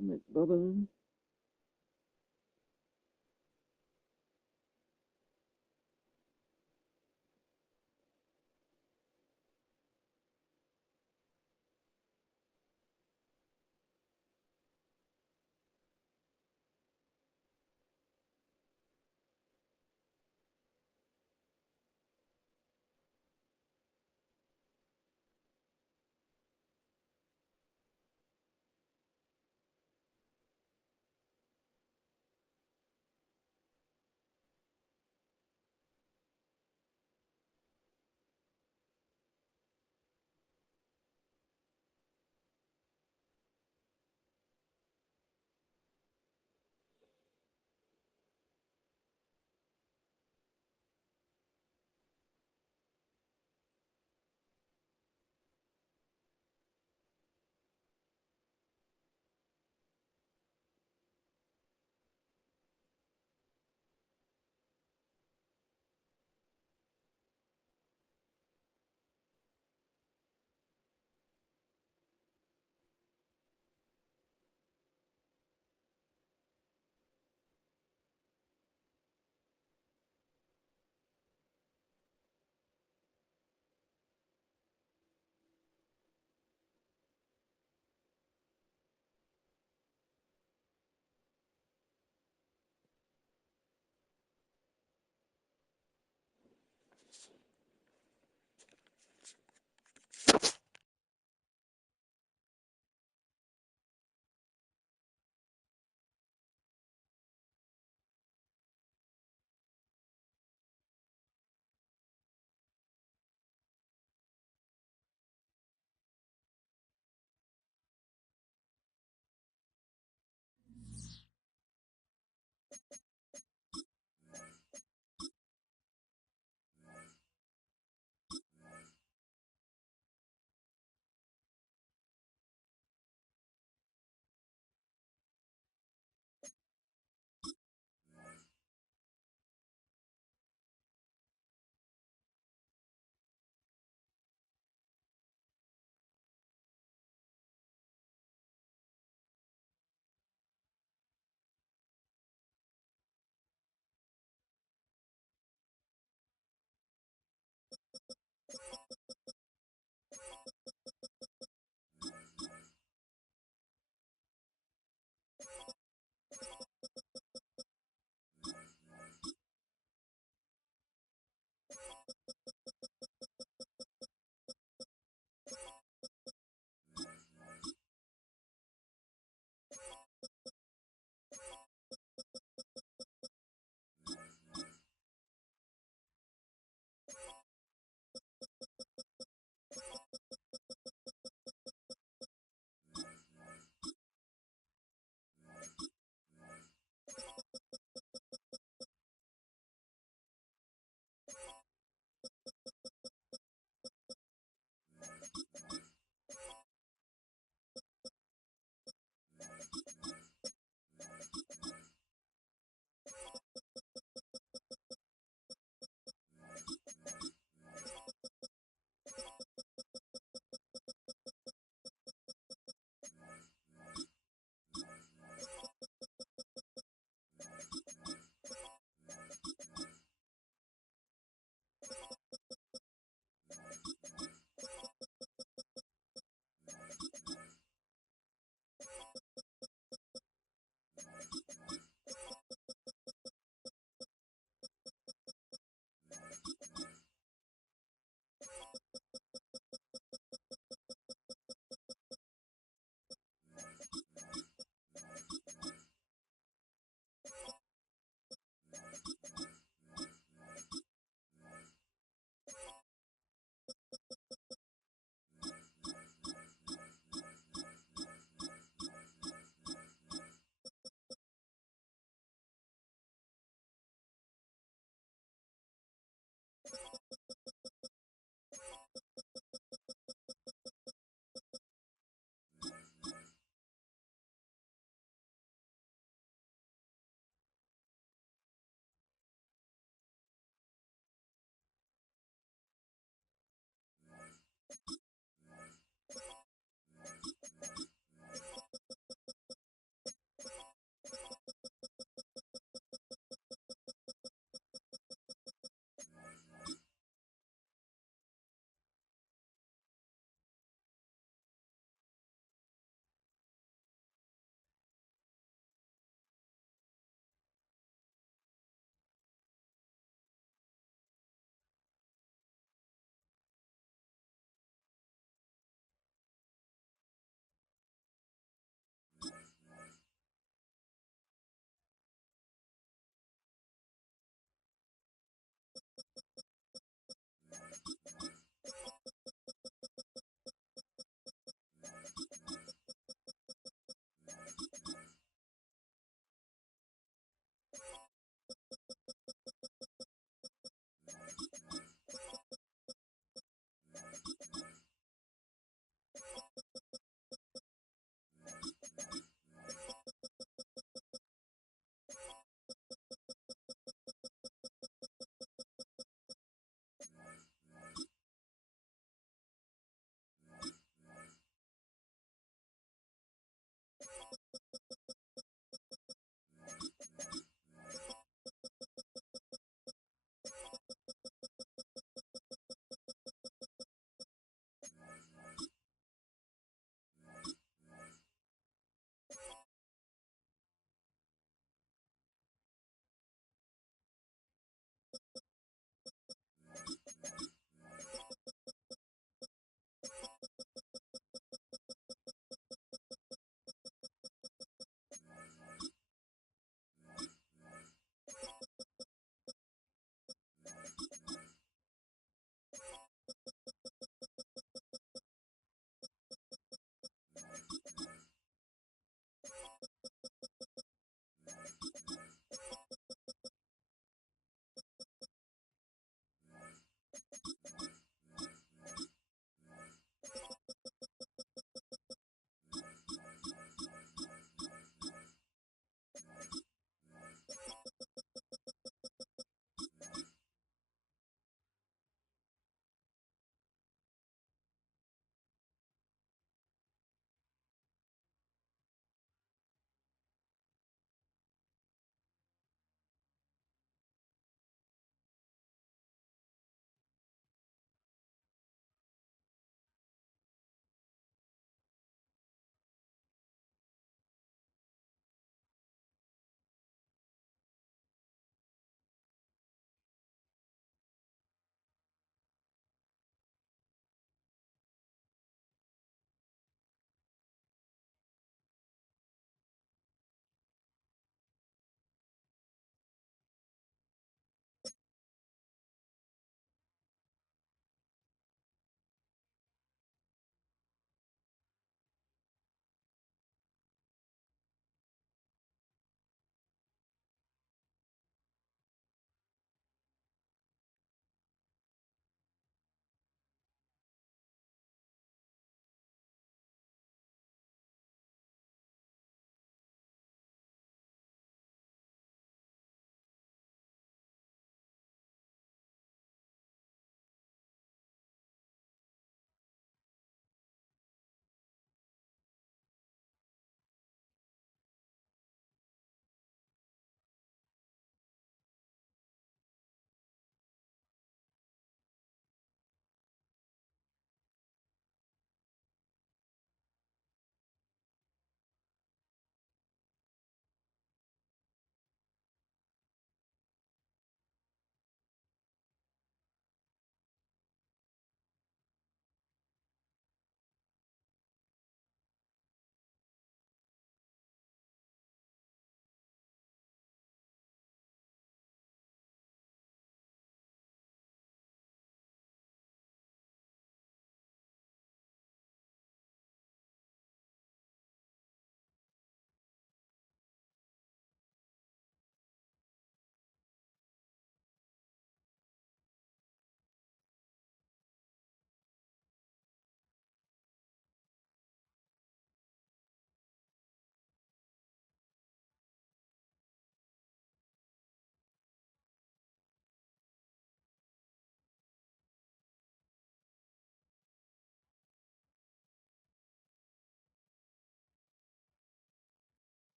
McBubba.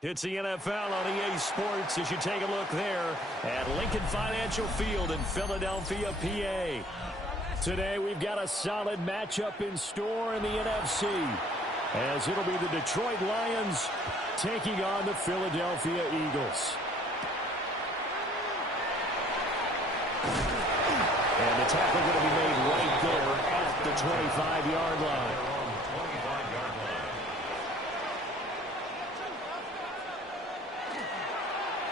It's the NFL on EA Sports as you take a look there at Lincoln Financial Field in Philadelphia, PA. Today we've got a solid matchup in store in the NFC as it'll be the Detroit Lions taking on the Philadelphia Eagles. And the tackle going to be made right there at the 25-yard line.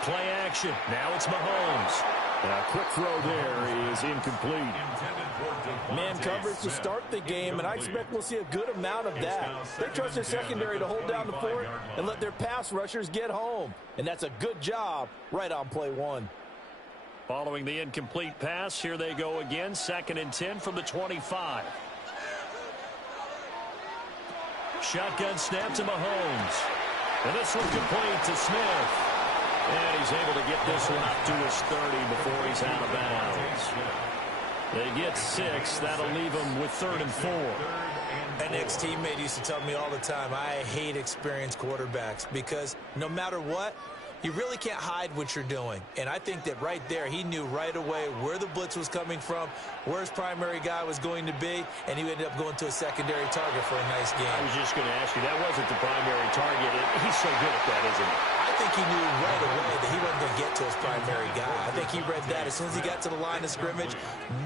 Play action. Now it's Mahomes. And a quick throw there is incomplete. Man coverage to start the game, and I expect we'll see a good amount of that. They trust their secondary to hold down the fort and let their pass rushers get home. And that's a good job right on play one. Following the incomplete pass, here they go again. 2nd and 10 from the 25. Shotgun snap to Mahomes. And this one complete to Smith. And he's able to get this one up to his 30 before he's out of bounds. They get 6. That'll leave him with 3rd and 4. An ex-teammate used to tell me all the time, I hate experienced quarterbacks because no matter what, you really can't hide what you're doing. And I think that right there, he knew right away where the blitz was coming from, where his primary guy was going to be, and he ended up going to a secondary target for a nice game. I was just going to ask you, that wasn't the primary target. He's so good at that, isn't he? I think he knew right away that he wasn't going to get to his primary guy. I think he read that as soon as he got to the line of scrimmage,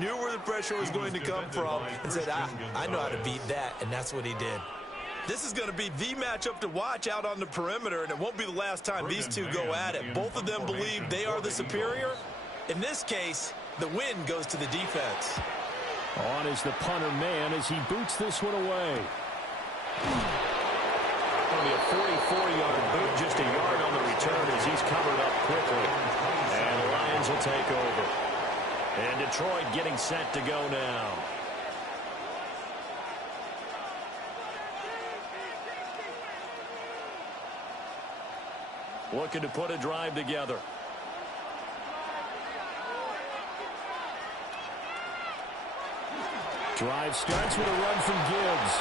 knew where the pressure was going to come from, and said, I know how to beat that, and that's what he did. This is going to be the matchup to watch out on the perimeter, and it won't be the last time these two go at it. Both of them believe they are the superior. In this case, the win goes to the defense. On is the punter man as he boots this one away. Going to be a 44-yard boot, just a yard on the return as he's covered up quickly. And the Lions will take over. And Detroit getting set to go now. Looking to put a drive together. Drive starts with a run from Gibbs.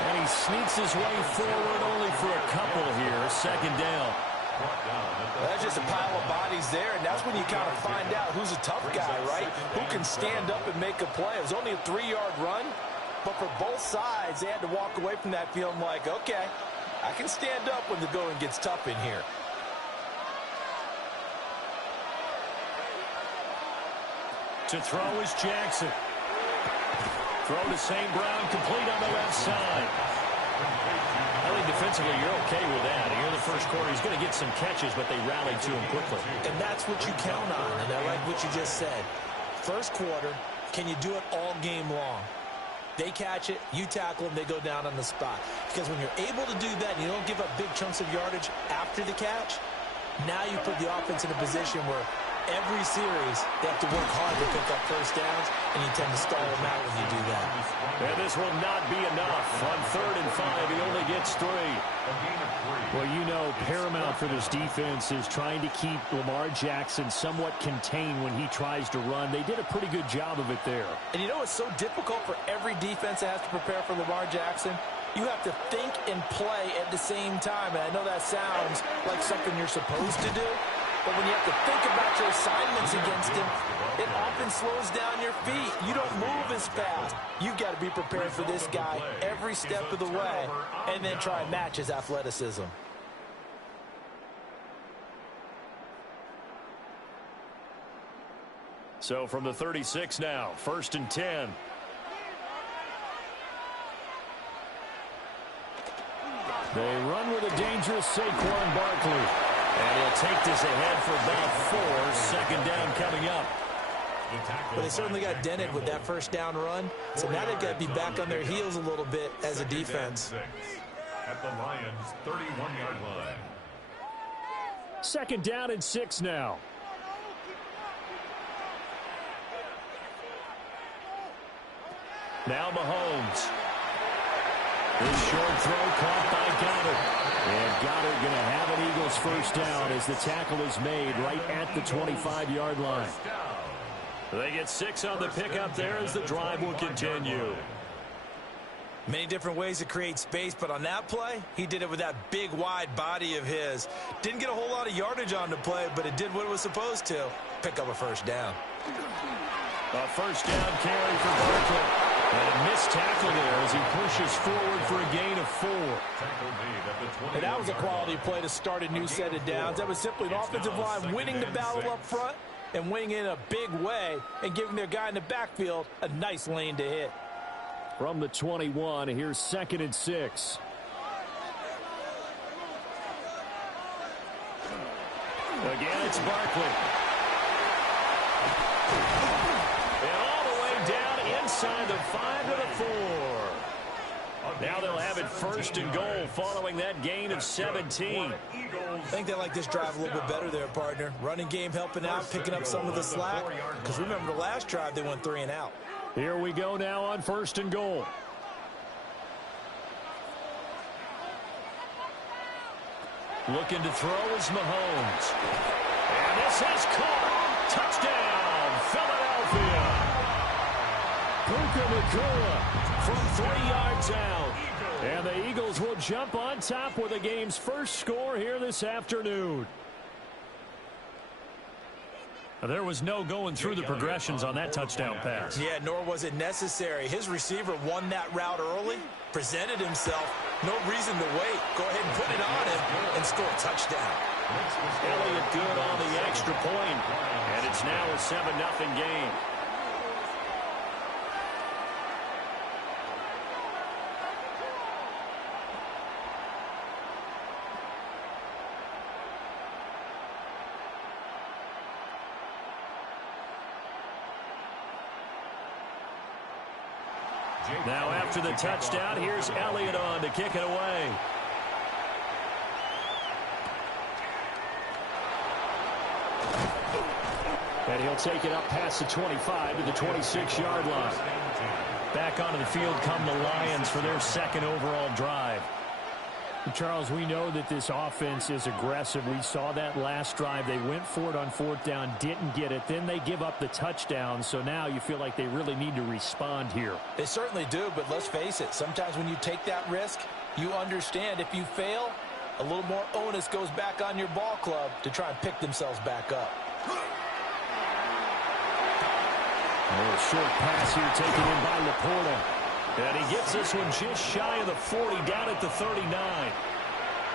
And he sneaks his way forward only for a couple here. 2nd down. That's just a pile of bodies there, and that's when you kind of find out who's a tough guy, right? Who can stand up and make a play. It was only a 3-yard run, but for both sides, they had to walk away from that feeling like, okay, I can stand up when the going gets tough in here. To throw is Jackson. Throw to St. Brown, complete on the left side. I think defensively you're okay with that. Here in the first quarter, he's going to get some catches, but they rallied to him quickly. And that's what you count on, and I like what you just said. First quarter, can you do it all game long? They catch it, you tackle them, they go down on the spot. Because when you're able to do that and you don't give up big chunks of yardage after the catch, now you put the offense in a position where every series, they have to work hard to pick up first downs, and you tend to stall them out when you do that. And this will not be enough. On 3rd and 5, he only gets 3. Well, you know, paramount for this defense is trying to keep Lamar Jackson somewhat contained when he tries to run. They did a pretty good job of it there. And you know it's so difficult for every defense that has to prepare for Lamar Jackson? You have to think and play at the same time. And I know that sounds like something you're supposed to do. But when you have to think about your assignments against him, it often slows down your feet. You don't move as fast. You've got to be prepared for this guy every step of the way and then try and match his athleticism. So from the 36 now, 1st and 10. They run with a dangerous Saquon Barkley. And he'll take this ahead for about 4. 2nd down coming up. But they certainly got dented with that first down run. So now they've got to be back on their heels a little bit as a defense. At the Lions' 31-yard line. 2nd down and 6 now. Now Mahomes. This short throw caught by Goddard. And Goddard going to have an Eagles first down as the tackle is made right at the 25-yard line. They get 6 on the pickup there as the drive will continue. Many different ways to create space, but on that play, he did it with that big, wide body of his. Didn't get a whole lot of yardage on the play, but it did what it was supposed to. Pick up a first down. A first down carry for Barkley. And a missed tackle there as he pushes forward for a gain of 4. And that was a quality play to start a new set of downs. That was simply an offensive line winning the battle up front and winning in a big way and giving their guy in the backfield a nice lane to hit. From the 21, here's 2nd and 6. Again, it's Barkley. And all the way down inside the 5 to the 4. Now they'll have it 1st and goal following that gain of 17. I think they like this drive a little bit better there, partner. Running game helping out, picking up some of the slack. Because remember, the last drive they went 3 and out. Here we go now on 1st and goal. Looking to throw is Mahomes. And this is caught. Touchdown, Philadelphia. Puka Nacua from 3 yards out. And the Eagles will jump on top with the game's first score here this afternoon. There was no going through the progressions on that touchdown pass. Yeah, nor was it necessary. His receiver won that route early, presented himself. No reason to wait. Go ahead and put it on him and score a touchdown. Elliott good on the extra point, and it's now a 7-0 game. Now after the touchdown, here's Elliott on to kick it away. And he'll take it up past the 25 to the 26-yard line. Back onto the field come the Lions for their 2nd overall drive. Charles, we know that this offense is aggressive. We saw that last drive. They went for it on 4th down, didn't get it. Then they give up the touchdown. So now you feel like they really need to respond here. They certainly do, but let's face it. Sometimes when you take that risk, you understand if you fail, a little more onus goes back on your ball club to try and pick themselves back up. A little short pass here taken in by Laporta. And he gets this one just shy of the 40, down at the 39.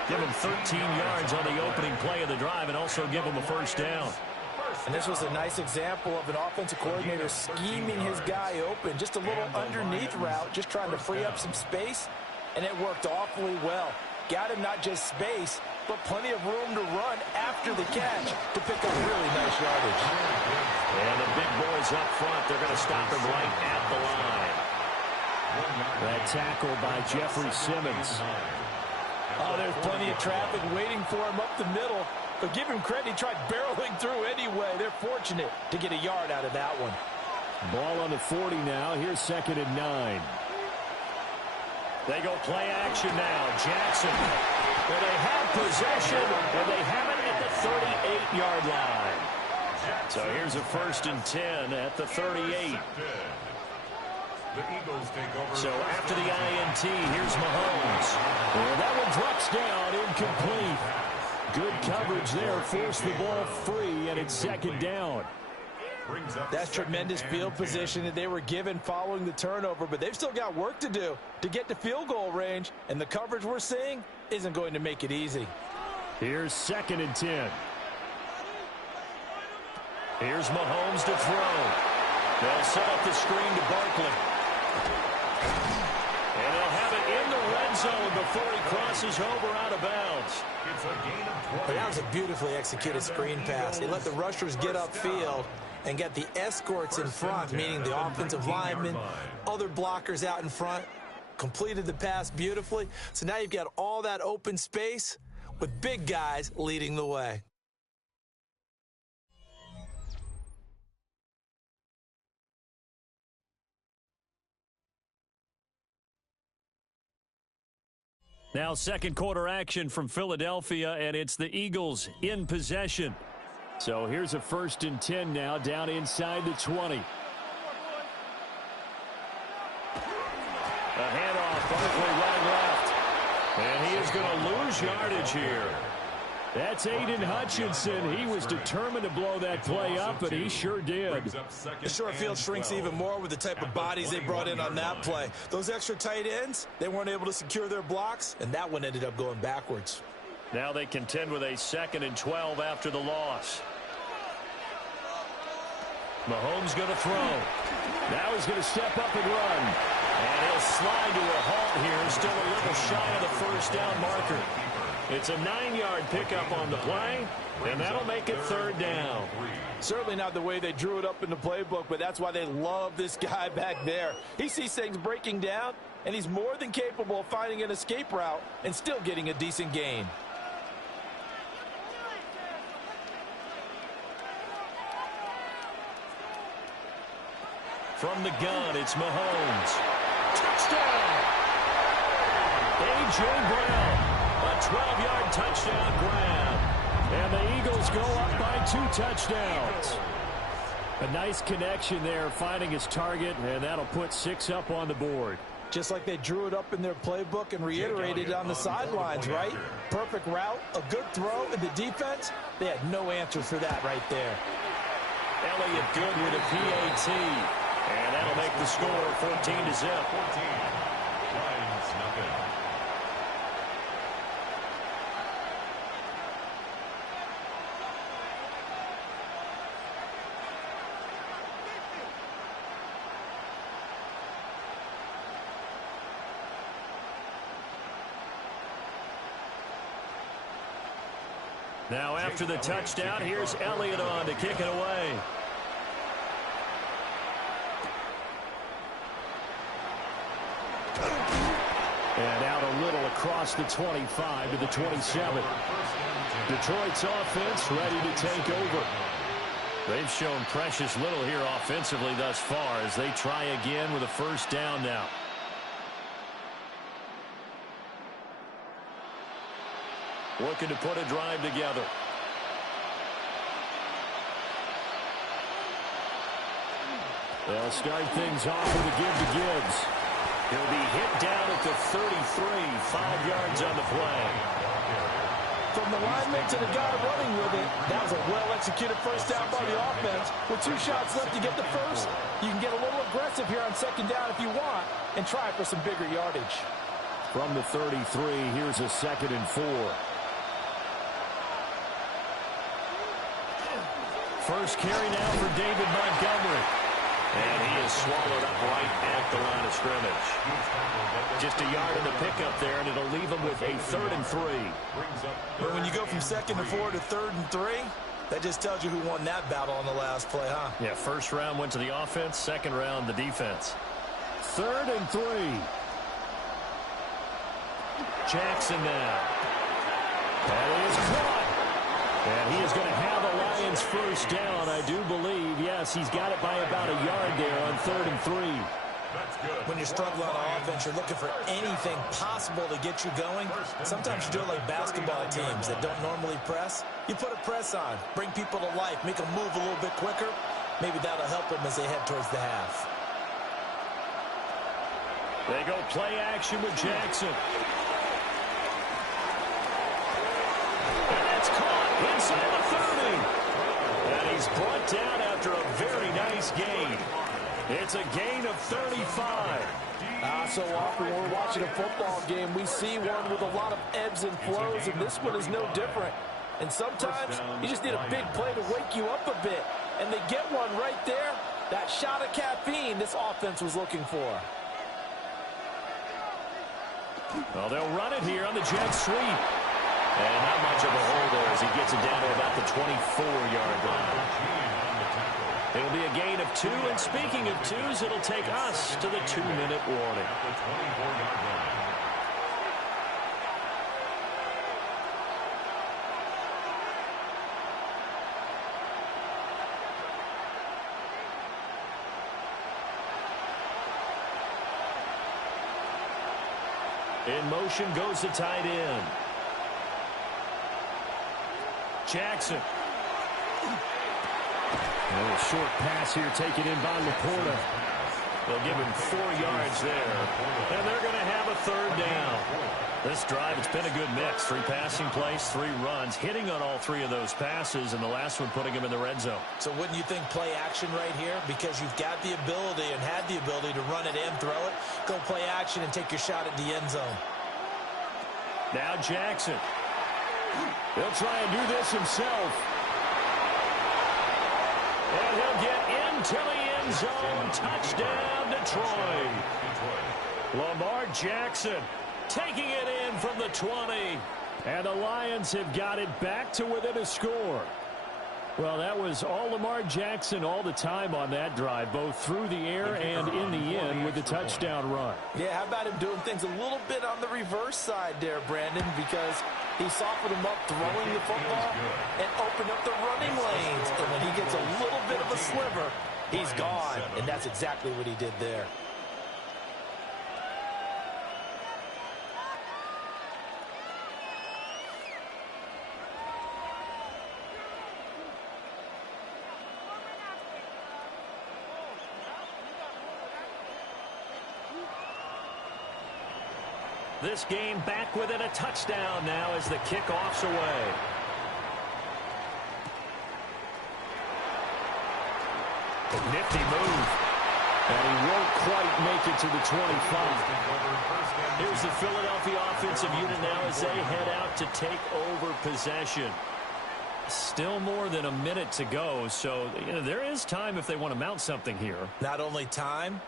Give him 13 yards on the opening play of the drive and also give him a first down. And this was a nice example of an offensive coordinator scheming his guy open. Just a little underneath route, just trying to free up some space, and it worked awfully well. Got him not just space, but plenty of room to run after the catch to pick up really nice yardage. And the big boys up front, they're going to stop him right at the line. That tackle by Jeffrey Simmons. Oh, there's plenty of traffic waiting for him up the middle. But give him credit, he tried barreling through anyway. They're fortunate to get a yard out of that one. Ball on the 40 now. Here's 2nd and 9. They go play action now. Jackson. Well, they have possession, and they have it at the 38-yard line. So here's a 1st and 10 at the 38. So after the INT, here's Mahomes. Well, that one drops down, incomplete. Good coverage there, forced the ball free, and it's 2nd down. That's tremendous field position that they were given following the turnover, but they've still got work to do to get to field goal range, and the coverage we're seeing isn't going to make it easy. Here's 2nd and 10. Here's Mahomes to throw. They'll set up the screen to Barkley. And they'll have it in the red zone before he crosses over out of bounds. But that was a beautifully executed screen pass. They let the rushers get upfield and get the escorts in front, meaning the offensive linemen, other blockers out in front, completed the pass beautifully. So now you've got all that open space with big guys leading the way. Now 2nd quarter action from Philadelphia, and it's the Eagles in possession. So here's a 1st and 10 now, down inside the 20. A handoff Barkley running left. And he is going to lose yardage here. That's Aiden Hutchinson. He was determined to blow that play up, and he sure did. The short field shrinks even more with the type of bodies they brought in on that play. Those extra tight ends, they weren't able to secure their blocks, and that one ended up going backwards. Now they contend with a 2nd and 12 after the loss. Mahomes going to throw. Now he's going to step up and run. And he'll slide to a halt here. Still a little shy of the first down marker. It's a 9-yard pickup on the play, and that'll make it 3rd down. Certainly not the way they drew it up in the playbook, but that's why they love this guy back there. He sees things breaking down, and he's more than capable of finding an escape route and still getting a decent gain. From the gun, it's Mahomes. Touchdown! A.J. Brown. A 12-yard touchdown grab. And the Eagles go up by 2 touchdowns. A nice connection there, finding his target, and that'll put 6 up on the board. Just like they drew it up in their playbook and reiterated on the sidelines, right? Perfect route, a good throw, and the defense, they had no answer for that right there. Elliott good with a PAT. And that'll make the score 14-0. Now after the touchdown, here's Elliott on to kick it away. And out a little across the 25 to the 27. Detroit's offense ready to take over. They've shown precious little here offensively thus far as they try again with a 1st down now. Looking to put a drive together. They'll start things off with a give to Gibbs. He'll be hit down at the 33, 5 yards on the play. From the lineman to the guy running with it, that was a well-executed 1st down by the offense. With 2 shots left to get the first, you can get a little aggressive here on 2nd down if you want and try for some bigger yardage. From the 33, here's a 2nd and 4. First carry now for David Montgomery. And he is swallowed up right at the line of scrimmage. Just a yard in the pickup there, and it'll leave him with a 3rd and 3. But when you go from 2nd to 4 to 3rd and 3, that just tells you who won that battle on the last play, huh? Yeah, 1st round went to the offense, 2nd round the defense. 3rd and 3. Jackson now. That is caught. And he is going to have a Lions 1st down, I do believe. Yes, he's got it by about a yard there on 3rd and 3. When you're struggling on offense, you're looking for anything possible to get you going. Sometimes you do it like basketball teams that don't normally press. You put a press on, bring people to life, make them move a little bit quicker. Maybe that'll help them as they head towards the half. They go play action with Jackson. Inside the 30. And he's brought down after a very nice gain. It's a gain of 35. So often when we're watching a football game, we see one with a lot of ebbs and flows, and this one is no different. And sometimes you just need a big play to wake you up a bit. And they get one right there. That shot of caffeine this offense was looking for. Well, they'll run it here on the jet sweep. And not much of a hole there as he gets it down to about the 24-yard line. It'll be a gain of 2, and speaking of 2s, it'll take us to the 2-minute warning. In motion goes the tight end. Jackson. A short pass here taken in by Laporta. They'll give him 4 yards there, and they're going to have a third down. This drive, it's been a good mix. 3 passing plays, 3 runs, hitting on all 3 of those passes, and the last one putting him in the red zone. So wouldn't you think play action right here? Because you've got the ability and had the ability to run it in, throw it, go play action, and take your shot at the end zone. Now Jackson. He'll try and do this himself. And he'll get into the end zone. Touchdown, Detroit. Lamar Jackson taking it in from the 20. And the Lions have got it back to within a score. Well, that was all Lamar Jackson all the time on that drive, both through the air and in the end with the touchdown run. Yeah, how about him doing things a little bit on the reverse side there, Brandon, because he softened him up throwing the football and opened up the running lanes. And when he gets a little bit of a sliver, he's gone. And that's exactly what he did there. This game back within a touchdown now as the kickoff's away. A nifty move. And he won't quite make it to the 25. Here's the Philadelphia offensive unit now as they head out to take over possession. Still more than a minute to go, so there is time if they want to mount something here. Not only time,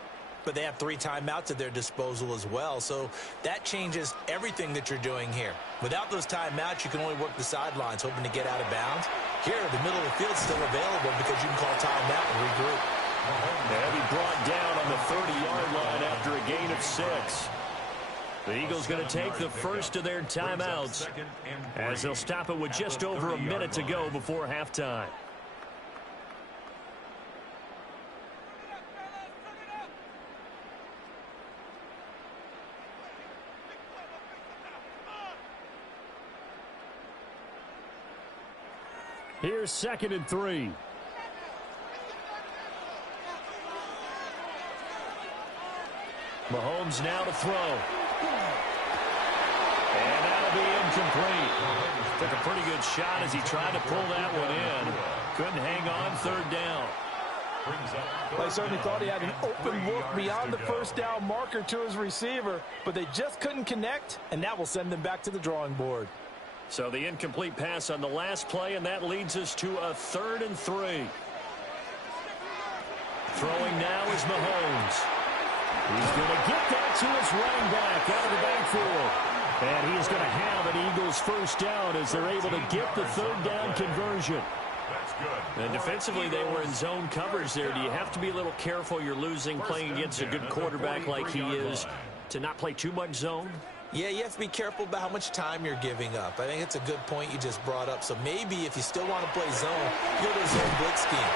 but they have 3 timeouts at their disposal as well. So that changes everything that you're doing here. Without those timeouts, you can only work the sidelines, hoping to get out of bounds. Here, the middle of the field's still available because you can call timeout and regroup. They'll be brought down on the 30-yard line after a gain of 6. The Eagles going to take the first of their timeouts as they'll stop it with just over a minute to go before halftime. Here's 2nd and 3. Mahomes now to throw. And that'll be incomplete. Took a pretty good shot as he tried to pull that one in. Couldn't hang on, 3rd down. I certainly thought he had an open look beyond the first down marker to his receiver, but they just couldn't connect, and that will send them back to the drawing board. So the incomplete pass on the last play, and that leads us to a 3rd and 3. Throwing now is Mahomes. He's going to get that to his running back out of the backfield. And he's going to have an Eagles first down as they're able to get the 3rd down conversion. That's good. And defensively, they were in zone coverage there. Do you have to be a little careful you're losing playing against a good quarterback like he is to not play too much zone? Yeah, you have to be careful about how much time you're giving up. I think it's a good point you just brought up. So maybe if you still want to play zone, you go to a zone blitz scheme.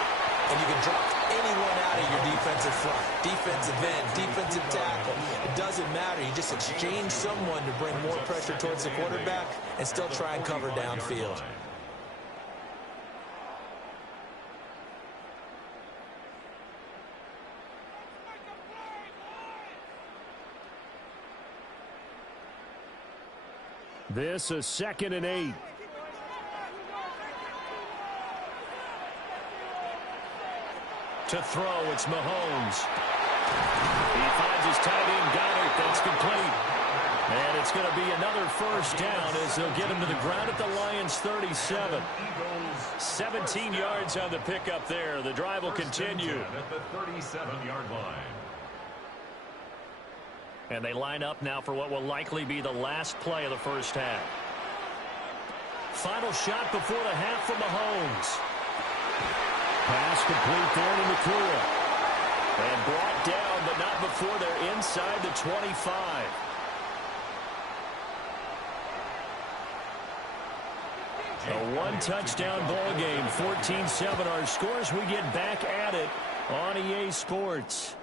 And you can drop anyone out of your defensive front, defensive end, defensive tackle. It doesn't matter. You just exchange someone to bring more pressure towards the quarterback and still try and cover downfield. This is 2nd and 8. To throw, it's Mahomes. He finds his tight end, Goddard. That's complete. And it's going to be another first down as they'll get him to the ground at the Lions' 37. 17 yards on the pickup there. The drive will continue. At the 37-yard line. And they line up now for what will likely be the last play of the first half. Final shot before the half from Mahomes. Pass complete there to Nakua. And brought down, but not before they're inside the 25. A one-touchdown ball game, 14-7 our scores. We get back at it on EA Sports.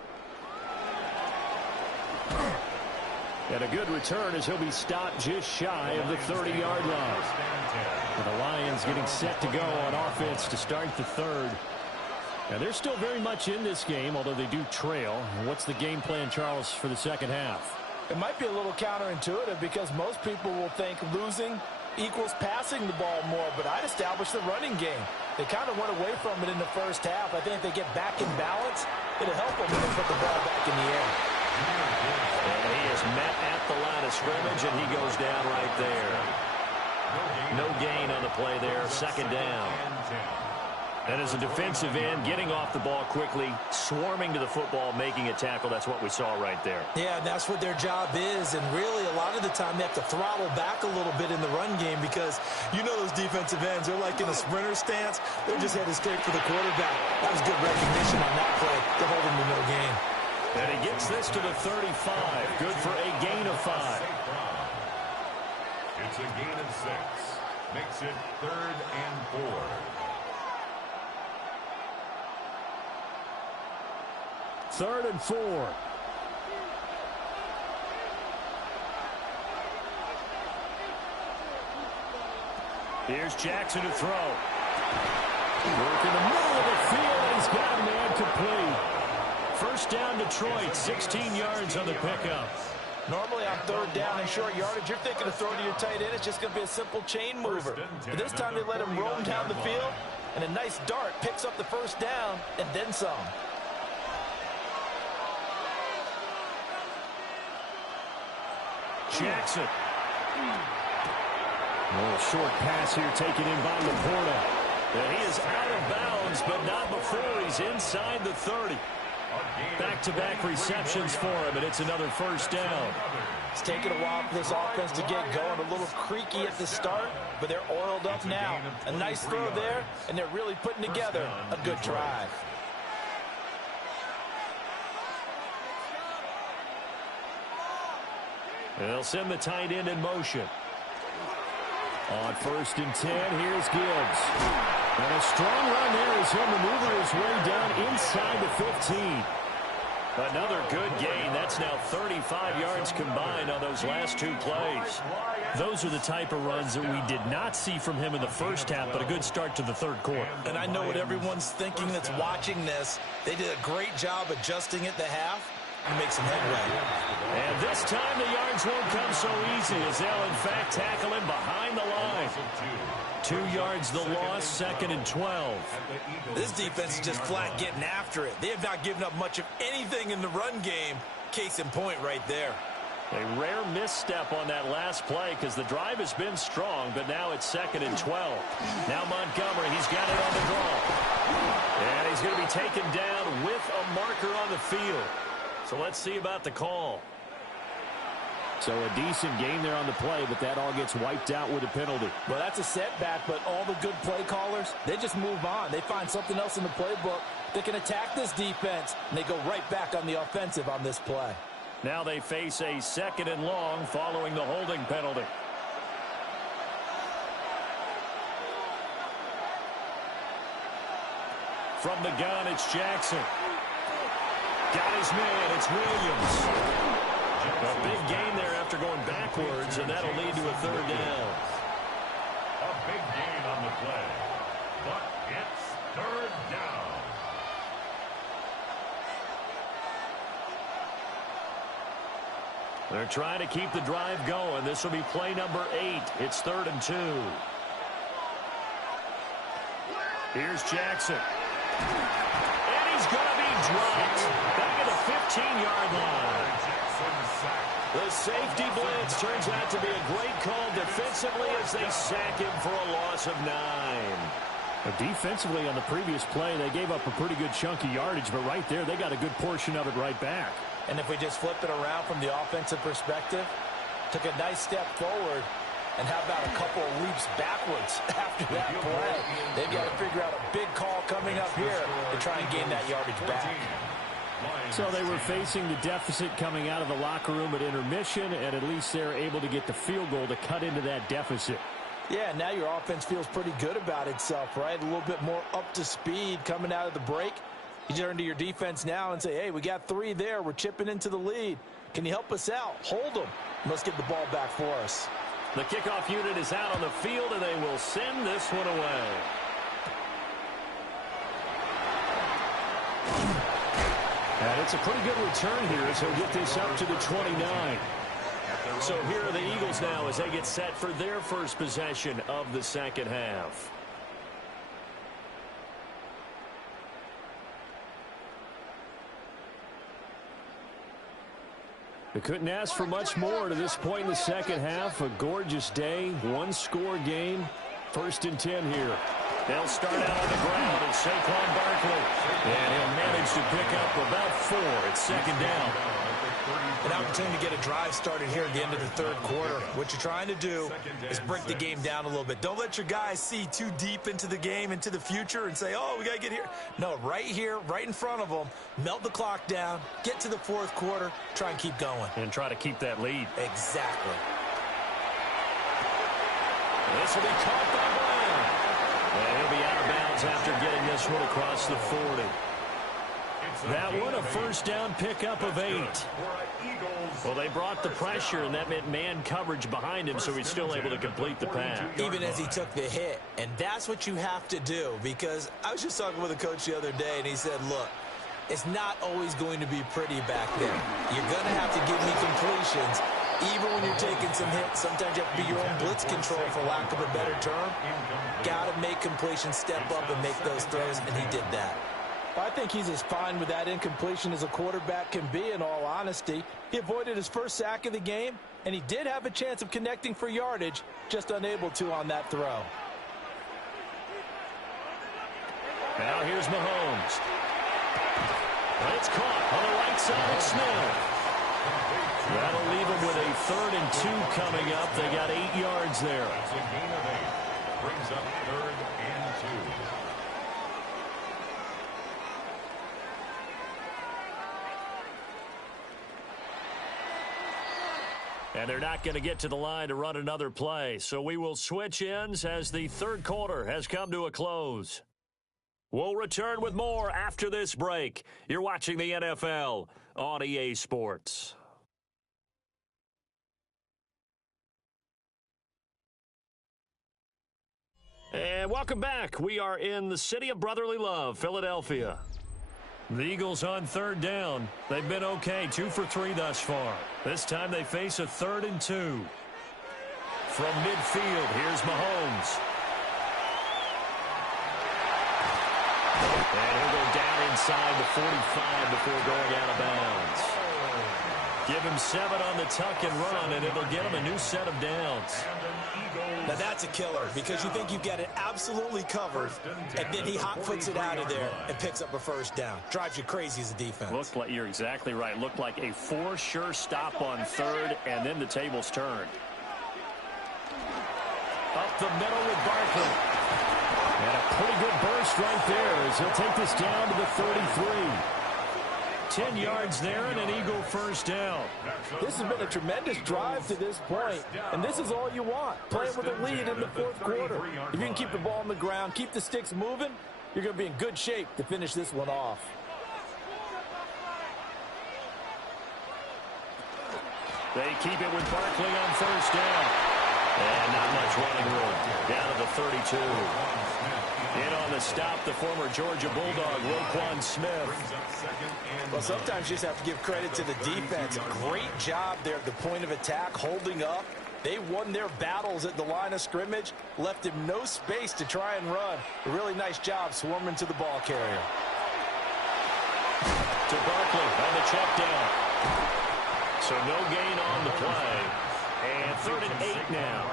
And a good return as he'll be stopped just shy of the 30-yard line. And the Lions getting set to go on offense to start the 3rd. Now, they're still very much in this game, although they do trail. What's the game plan, Charles, for the second half? It might be a little counterintuitive because most people will think losing equals passing the ball more, but I'd establish the running game. They kind of went away from it in the first half. I think if they get back in balance, it'll help them when they put the ball back in the air. And he is met at the line of scrimmage, and he goes down right there. No gain on the play there, second down. And as a defensive end, getting off the ball quickly, swarming to the football, making a tackle, that's what we saw right there. Yeah, and that's what their job is, and really a lot of the time they have to throttle back a little bit in the run game because you know those defensive ends, they're like in a sprinter stance. They're just headed straight for the quarterback. That was good recognition on that play to hold him to no gain. And he gets this to the 35. Good for a gain of 5. It's a gain of 6. Makes it 3rd and 4. Third and 4. Here's Jackson to throw. Work in the middle of the field, and he's got a man complete. First down, Detroit, 16 yards on the pickup. Normally on third down and short yardage, you're thinking of throwing to your tight end. It's just going to be a simple chain mover. But this time they let him roam down the field, and a nice dart picks up the first down and then some. Jackson. A little short pass here taken in by Laporta. And he is out of bounds, but not before he's inside the 30. Back-to-back receptions for him, and it's another first down. It's taken a while for this offense to get going. A little creaky at the start, but they're oiled up now. A nice throw there, and they're really putting together a good drive. They'll send the tight end in motion. On 1st and 10, here's Gibbs. And a strong run there as he'll maneuver his way down inside the 15. Another good gain. That's now 35 yards combined on those last 2 plays. Those are the type of runs that we did not see from him in the first half, but a good start to the third quarter. And I know what everyone's thinking that's watching this. They did a great job adjusting at the half and make some headway. And this time the yards won't come so easy as they'll in fact tackle him behind the line. 2 yards the loss, 2nd and 12. This defense is just flat getting after it. They have not given up much of anything in the run game. Case in point right there. A rare misstep on that last play because the drive has been strong, but now it's 2nd and 12. Now Montgomery, he's got it on the draw. And he's going to be taken down with a marker on the field. So let's see about the call. So a decent game there on the play, but that all gets wiped out with a penalty. Well, that's a setback, but all the good play callers, they just move on. They find something else in the playbook that can attack this defense, and they go right back on the offensive on this play. Now they face a 2nd and long following the holding penalty. From the gun, it's Jackson. Got his man, it's Williams. A big gain there after going backwards, and that'll lead to a 3rd down. A big gain on the play, but it's 3rd down. They're trying to keep the drive going. This will be play number 8. It's 3rd and 2. Here's Jackson. And he's going to be dropped back at the 15-yard line. The safety blitz turns out to be a great call defensively as they sack him for a loss of 9. Defensively on the previous play, they gave up a pretty good chunk of yardage, but right there, they got a good portion of it right back. And if we just flip it around from the offensive perspective, took a nice step forward, and how about a couple of leaps backwards after that play? They've got to figure out a big call coming up here to try and gain that yardage back. So they were facing the deficit coming out of the locker room at intermission, and at least they're able to get the field goal to cut into that deficit. Yeah, now your offense feels pretty good about itself, right? A little bit more up to speed coming out of the break. You turn to your defense now and say, hey, we got 3 there. We're chipping into the lead. Can you help us out? Hold them. Let's get the ball back for us. The kickoff unit is out on the field, and they will send this one away. That's a pretty good return here as he'll get this up to the 29. So here are the Eagles now as they get set for their first possession of the second half. We couldn't ask for much more to this point in the second half. A gorgeous day, one-score game. 1st and 10 here. They'll start out on the ground, and Saquon Barkley. And he'll manage to pick up about 4. It's second down. An opportunity to get a drive started here at the end of the third quarter. What you're trying to do is break the game down a little bit. Don't let your guys see too deep into the game, into the future, and say, oh, we got to get here. No, right here, right in front of them, melt the clock down, get to the fourth quarter, try and keep going. And try to keep that lead. Exactly. This will be caught by Brown. And he'll be out of bounds after getting this one across the 40. That one a first down pickup of 8. Well, they brought the pressure, and that meant man coverage behind him, so he's still able to complete the pass. Even as he took the hit. And that's what you have to do, because I was just talking with a coach the other day, and he said, look, it's not always going to be pretty back there. You're going to have to give me completions. Even when you're taking some hits, sometimes you have to be your own blitz control, for lack of a better term. Got to make completions, step up, and make those throws, and he did that. I think he's as fine with that incompletion as a quarterback can be, in all honesty. He avoided his first sack of the game, and he did have a chance of connecting for yardage, just unable to on that throw. Now here's Mahomes. It's caught on the right side of Smith. That'll leave him with a 3rd and 2 coming up. They got 8 yards there. That's a gain of 8. Brings up 3rd and 2. And they're not going to get to the line to run another play. So we will switch ends as the third quarter has come to a close. We'll return with more after this break. You're watching the NFL on EA Sports. And welcome back. We are in the city of brotherly love, Philadelphia. The Eagles on 3rd down. They've been okay, 2 for 3 thus far. This time they face a 3rd and 2. From midfield, here's Mahomes. And he'll go down inside the 45 before going out of bounds. Give him 7 on the tuck and run, and it'll get him a new set of downs. Now that's a killer, because you think you've got it absolutely covered, and then he hot-foots it out of there and picks up a first down. Drives you crazy as a defense. Looked like, you're exactly right. Looked like a for-sure stop on 3rd, and then the tables turned. Up the middle with Barkley. And a pretty good burst right there as he'll take this down to the 33. 10 yards there and an Eagle first down. This has been a tremendous drive to this point, and this is all you want. Playing with a lead in the fourth quarter. If you can keep the ball on the ground, keep the sticks moving, you're going to be in good shape to finish this one off. They keep it with Barkley on first down. And not much running room. Down to the 32. In on the stop, the former Georgia Bulldog, Roquan Smith. Well, sometimes you just have to give credit to the defense. Great job there at the point of attack, holding up. They won their battles at the line of scrimmage, left him no space to try and run. A really nice job swarming to the ball carrier. To Barkley on the check down. So no gain on the play. And 3rd and 8 now.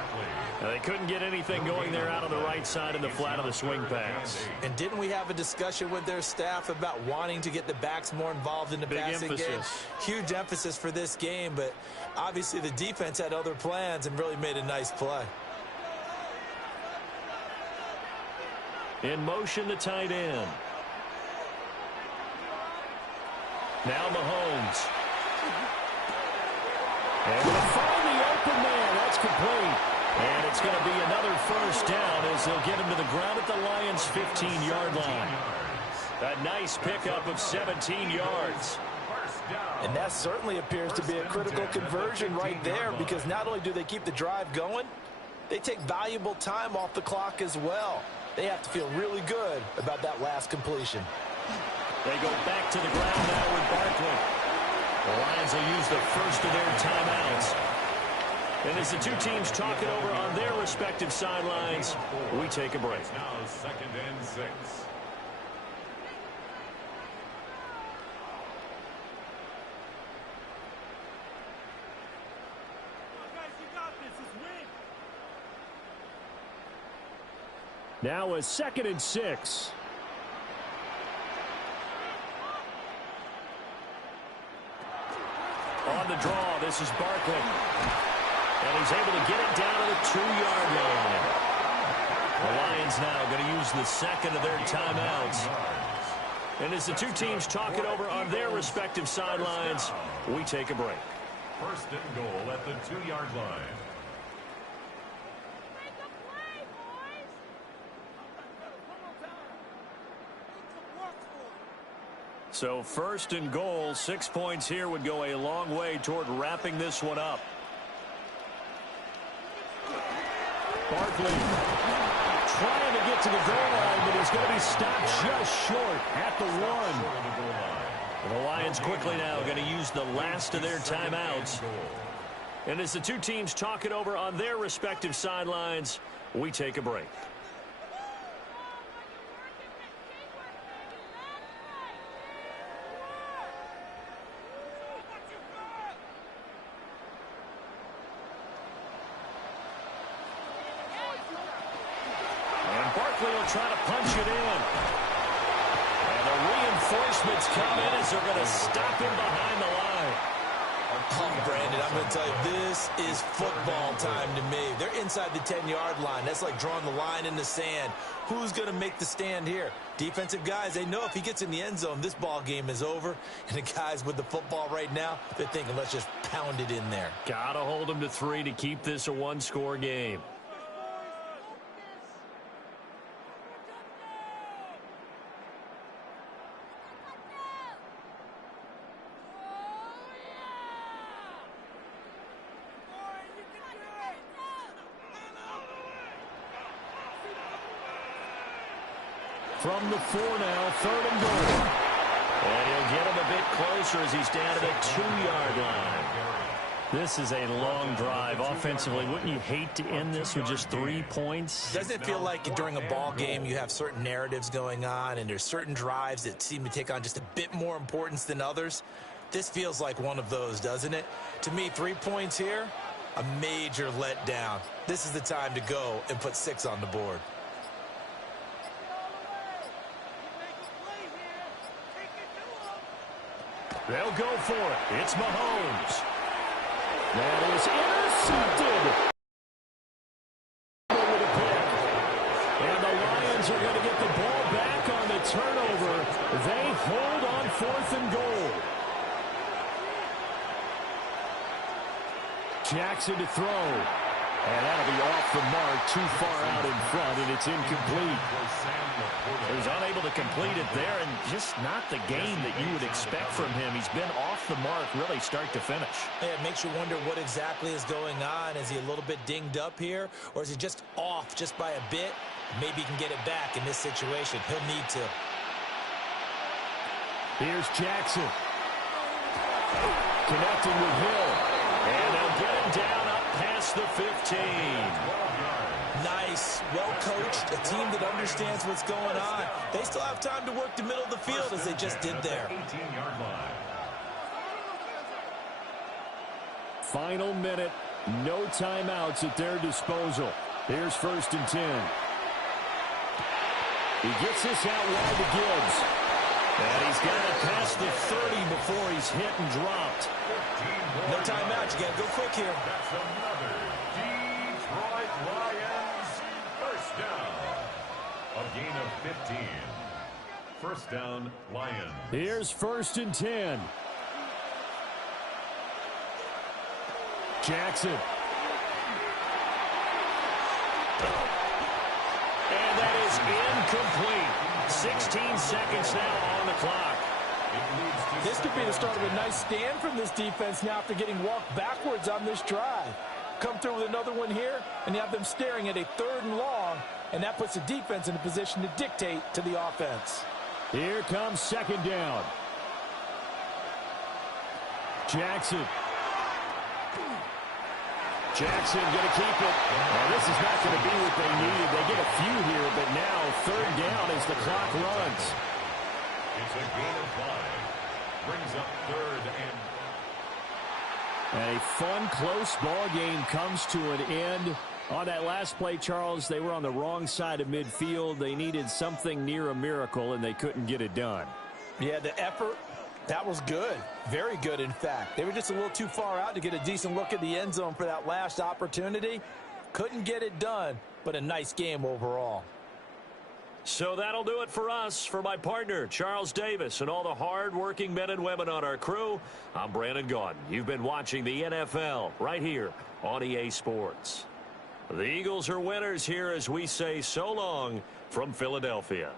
They couldn't get anything going there out on the right side in the flat of the swing pass. And didn't we have a discussion with their staff about wanting to get the backs more involved in the passing game? Huge emphasis for this game, but obviously the defense had other plans and really made a nice play. In motion, the tight end. Now Mahomes. And we'll find the open man. That's complete. And it's going to be another first down as they'll get him to the ground at the Lions' 15-yard line. A nice pickup of 17 yards. And that certainly appears to be a critical conversion right there, because not only do they keep the drive going, they take valuable time off the clock as well. They have to feel really good about that last completion. They go back to the ground now with Barkley. The Lions will use the first of their timeouts. And as the two teams talk it over on their respective sidelines, we take a break. Now 2nd and 6. Now a 2nd and 6. On the draw, this is Barkley. And he's able to get it down to the 2-yard line. The Lions now going to use the second of their timeouts. And as the two teams talk it over on their respective sidelines, we take a break. 1st and goal at the 2-yard line. So 1st and goal, 6 points here would go a long way toward wrapping this one up. Barkley trying to get to the goal line, but he's going to be stopped just short at the 1. The Lions quickly now going to use the last of their timeouts. And as the two teams talk it over on their respective sidelines, we take a break. Trying to punch it in. And the reinforcements come in as they're going to stop him behind the line. Oh, Brandon, I'm going to tell you, this is football time to me. They're inside the 10-yard line. That's like drawing the line in the sand. Who's going to make the stand here? Defensive guys, they know if he gets in the end zone, this ball game is over. And the guys with the football right now, they're thinking, let's just pound it in there. Got to hold them to 3 to keep this a one-score game. From the 4 now, 3rd and goal. And he'll get him a bit closer as he's down to the 2-yard line. This is a long drive offensively. Wouldn't you hate to end this with just 3 points? Doesn't it feel like during a ball game you have certain narratives going on and there's certain drives that seem to take on just a bit more importance than others? This feels like one of those, doesn't it? To me, 3 points here, a major letdown. This is the time to go and put 6 on the board. They'll go for it. It's Mahomes. That is intercepted. With a pick. And the Lions are going to get the ball back on the turnover. They hold on 4th and goal. Jackson to throw. And that'll be off the mark, too far out in front, and it's incomplete. He was unable to complete it there, and just not the game that you would expect from him. He's been off the mark really start to finish. Yeah, it makes you wonder what exactly is going on. Is he a little bit dinged up here, or is he just off just by a bit? Maybe he can get it back in this situation. He'll need to. Here's Jackson. Connecting with Hill. And they'll get him down up past the 15. Nice, well-coached, a team that understands what's going on. They still have time to work the middle of the field as they just did there. 18-yard line. Final minute, no timeouts at their disposal. Here's 1st and 10. He gets this out wide to Gibbs. And he's got it past the 30 before he's hit and dropped. No timeout. You got to go quick here. That's another Detroit Lions first down. A gain of 15. First down, Lions. Here's 1st and 10. Jackson. And that is incomplete. 16 seconds now on the clock. This could be the start of a nice stand from this defense now after getting walked backwards on this drive. Come through with another one here, and you have them staring at a 3rd and long, and that puts the defense in a position to dictate to the offense. Here comes second down. Jackson. Jackson going to keep it. Well, this is not going to be what they needed. They get a few here, but now third down as the clock runs. It's a gain of 5. Brings up third and A fun, close ball game comes to an end. On that last play, Charles, they were on the wrong side of midfield. They needed something near a miracle, and they couldn't get it done. Yeah, the effort, that was good. Very good, in fact. They were just a little too far out to get a decent look at the end zone for that last opportunity. Couldn't get it done, but a nice game overall. So that'll do it for us. For my partner, Charles Davis, and all the hard-working men and women on our crew, I'm Brandon Gaudin. You've been watching the NFL right here on EA Sports. The Eagles are winners here as we say so long from Philadelphia.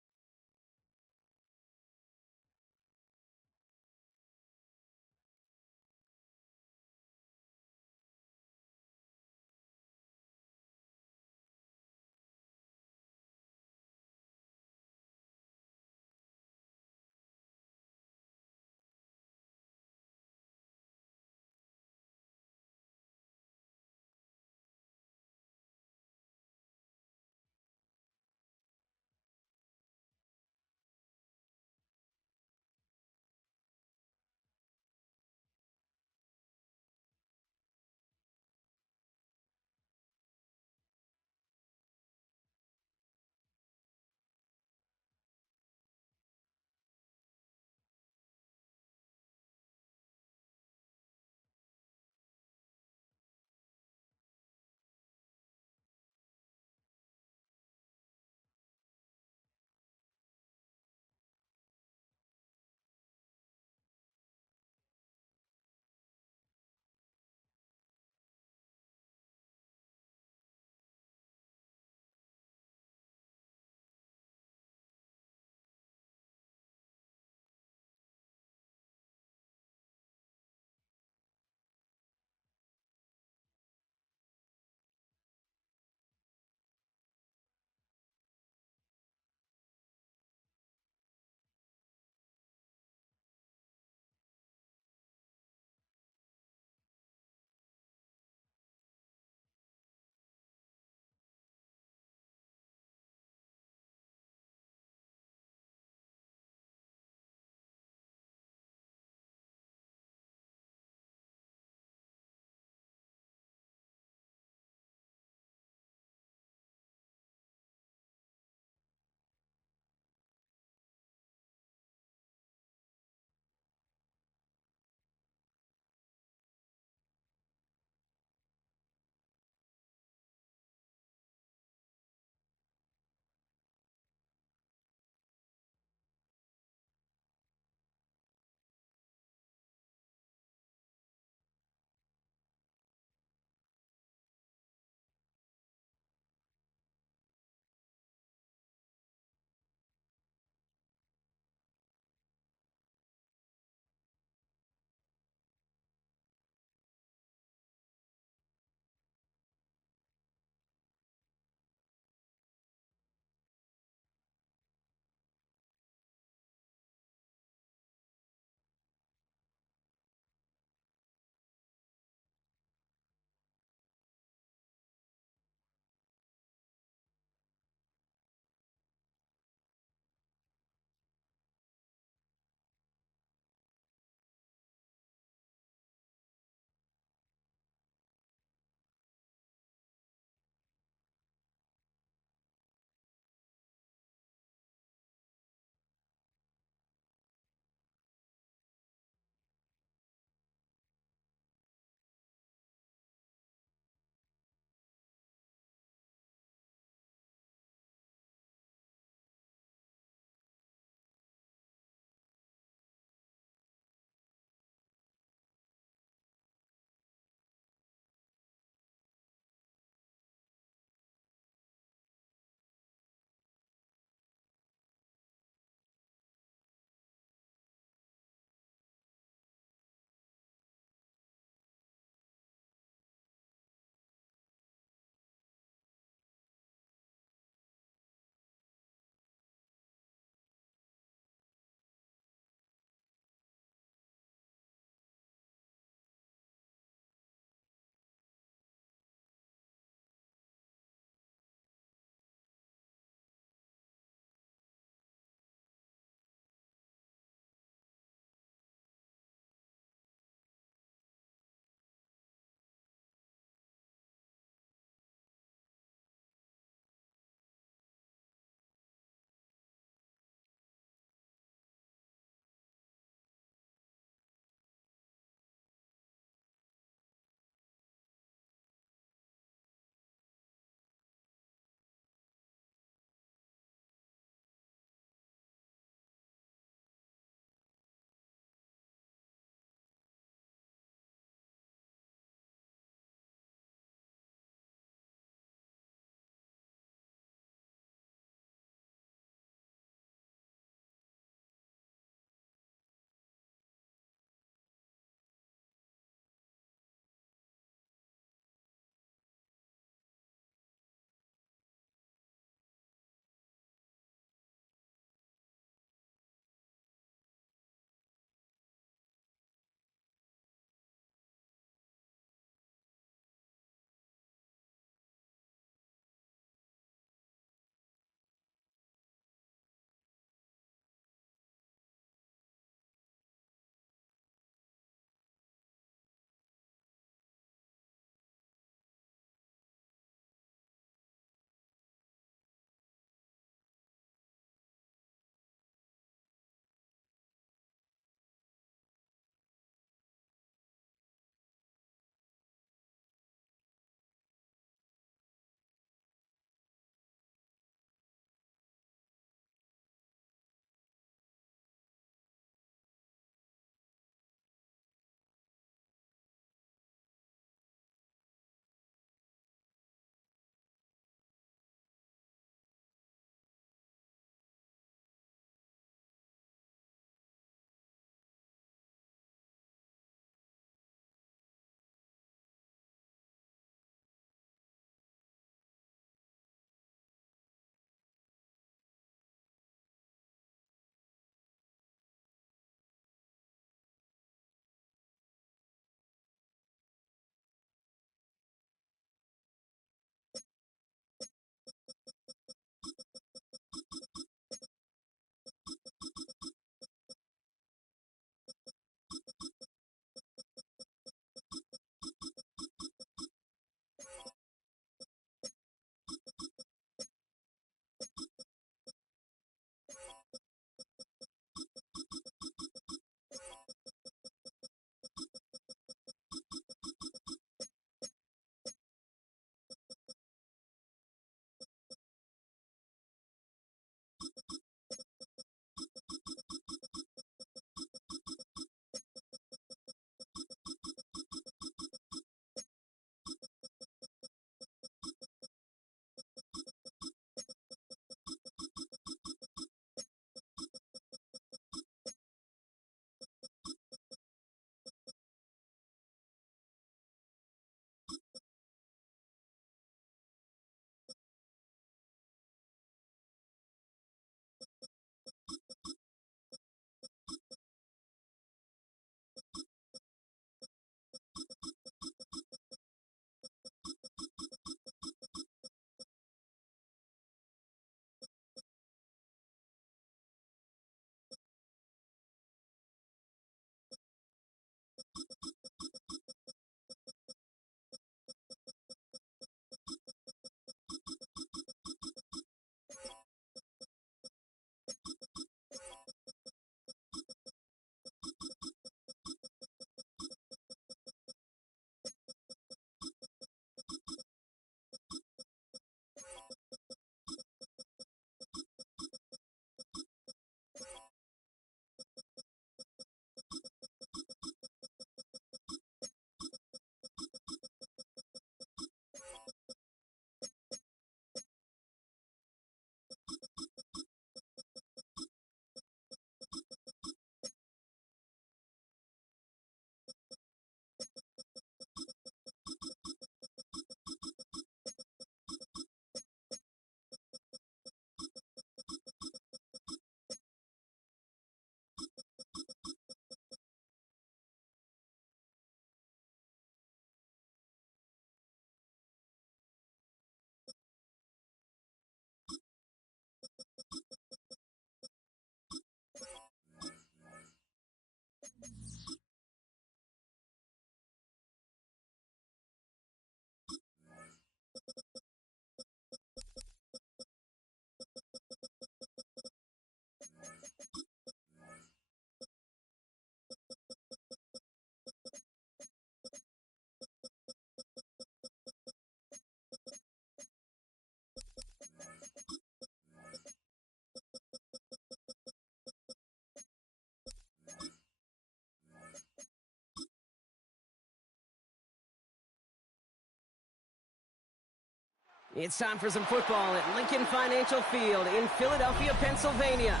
It's time for some football at Lincoln Financial Field in Philadelphia, Pennsylvania.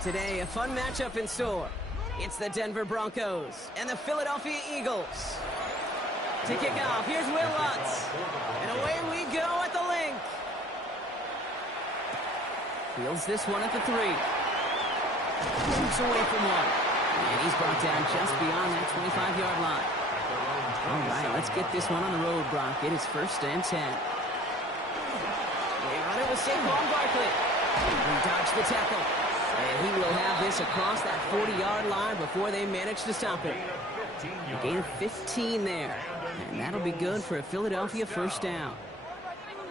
Today, a fun matchup in store. It's the Denver Broncos and the Philadelphia Eagles. To kick off, here's Will Lutz. And away we go at the link. Fields this one at the 3. Moves away from one. And he's brought down just beyond that 25-yard line. All right, let's get this one on the road, Brock. It is 1st and 10. They run it with Saquon Barkley. He dodged the tackle. And he will have this across that 40-yard line before they manage to stop it. A gain of 15 there. And that'll be good for a Philadelphia 1st down.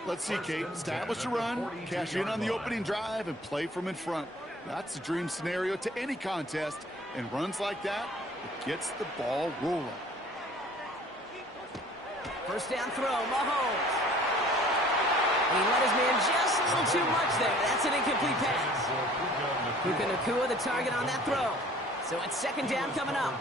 Let's see, Kate. Establish a run, cash in on the opening drive, and play from in front. That's the dream scenario to any contest. And runs like that, it gets the ball rolling. 1st down throw, Mahomes. He let his man just a little too much there. That's an incomplete pass. Puka Nacua the target on that throw. So it's 2nd down coming up.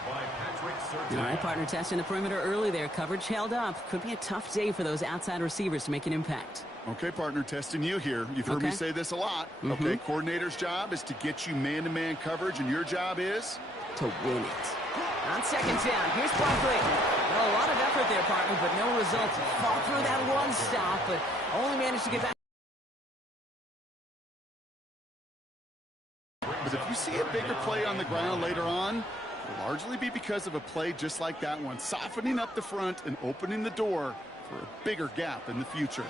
All right, partner, testing the perimeter early there. Coverage held up. Could be a tough day for those outside receivers to make an impact. Okay, partner, testing you here. You've heard me say this a lot. Okay, coordinator's job is to get you man-to-man coverage, and your job is? To win it. On 2nd down, here's Barkley. Well, a lot of effort there, partner, but no results. Fought through that one stop, but only managed to get back. But if you see a bigger play on the ground later on, it'll largely be because of a play just like that one, softening up the front and opening the door for a bigger gap in the future.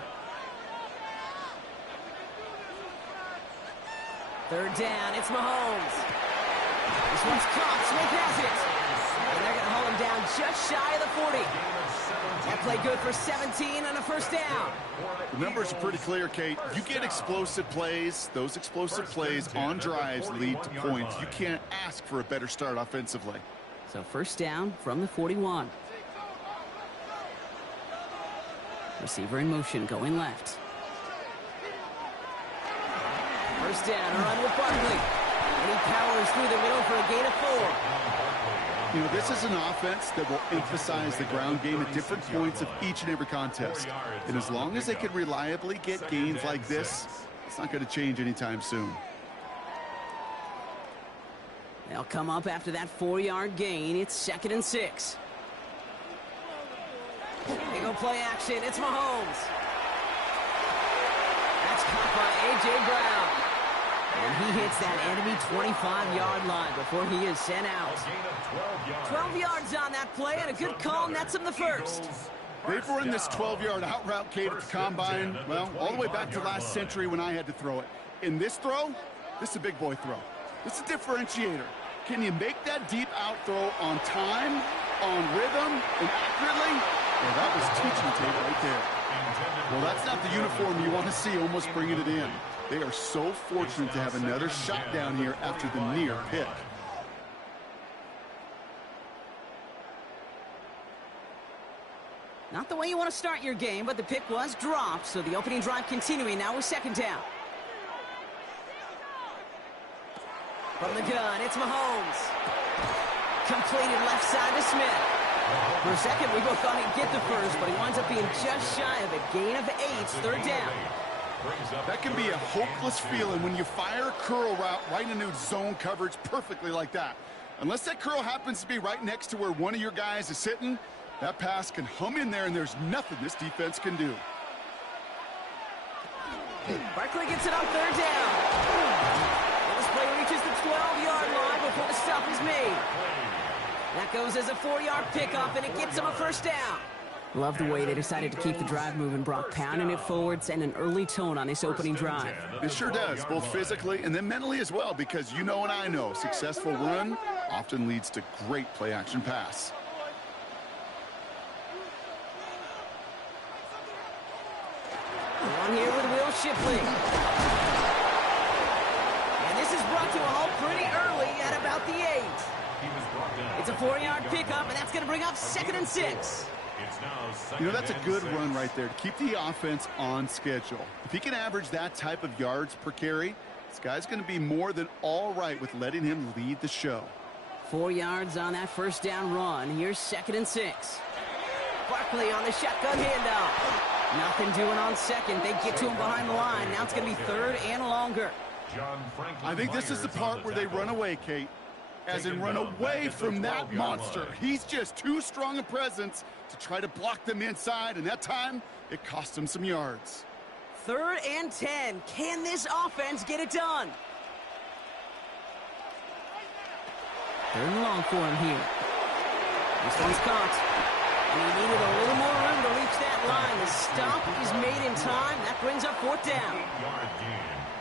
3rd down, it's Mahomes. This one's caught, Smith has it. And they're going to hold him down just shy of the 40. That play good for 17 and a 1st down. The numbers are pretty clear, Kate. You get explosive plays. Those explosive plays on drives lead to points. You can't ask for a better start offensively. So 1st down from the 41. Receiver in motion, going left. 1st down, a run with Barkley. And he powers through the middle for a gain of 4. You know, this is an offense that will emphasize the ground game at different points of each and every contest. And as long as they can reliably get gains like this, it's not going to change anytime soon. They'll come up after that 4-yard gain. It's 2nd and 6. They go play action. It's Mahomes. That's caught by A.J. Brown. And he hits that enemy 25-yard line before he is sent out. 12 yards on that play, and a good call nets him the 1st. They've run this 12-yard out route, Kate, at the combine, well, all the way back to last century when I had to throw it. In this throw, this is a big boy throw. This is a differentiator. Can you make that deep out throw on time on rhythm and accurately, well, that was teaching tape right there. Well, that's not the uniform you want to see almost bringing it in. They are so fortunate to have another shot down here after the near pick. Not the way you want to start your game, but the pick was dropped, so the opening drive continuing now with second down. From the gun, it's Mahomes. Completed left side to Smith. For a second, we both thought he'd get the first, but he winds up being just shy of a gain of 8, third down. That can be a hopeless feeling when you fire a curl route right into zone coverage perfectly like that. Unless that curl happens to be right next to where one of your guys is sitting, that pass can hum in there, and there's nothing this defense can do. Barkley gets it on third down. And this play reaches the 12-yard line before the stop is made. That goes as a 4-yard pickup, and it gets him a first down. Love the way they decided to keep the drive moving, Brock, pounding it forwards and an early tone on this opening drive. It sure does, both physically and then mentally as well, because you know and I know successful run often leads to great play-action pass. On here with Will Shipley. And this is brought to a halt pretty early at about the 8. It's a 4-yard pickup, and that's going to bring up 2nd and 6. You know, that's a good run right there to keep the offense on schedule. If he can average that type of yards per carry, this guy's going to be more than all right with letting him lead the show. 4 yards on that first down run. Here's 2nd and 6. Barkley on the shotgun handoff. Nothing doing on second. They get to him behind the line. Now it's going to be 3rd and longer. I think this is the part where they run away, Kate. As in run away from that monster. He's just too strong a presence to try to block them inside, and that time, it cost them some yards. 3rd and 10. Can this offense get it done? 3rd and long for him here. This one's caught. And he needed a little more room to reach that line. The stop is made in time. That brings up 4th down.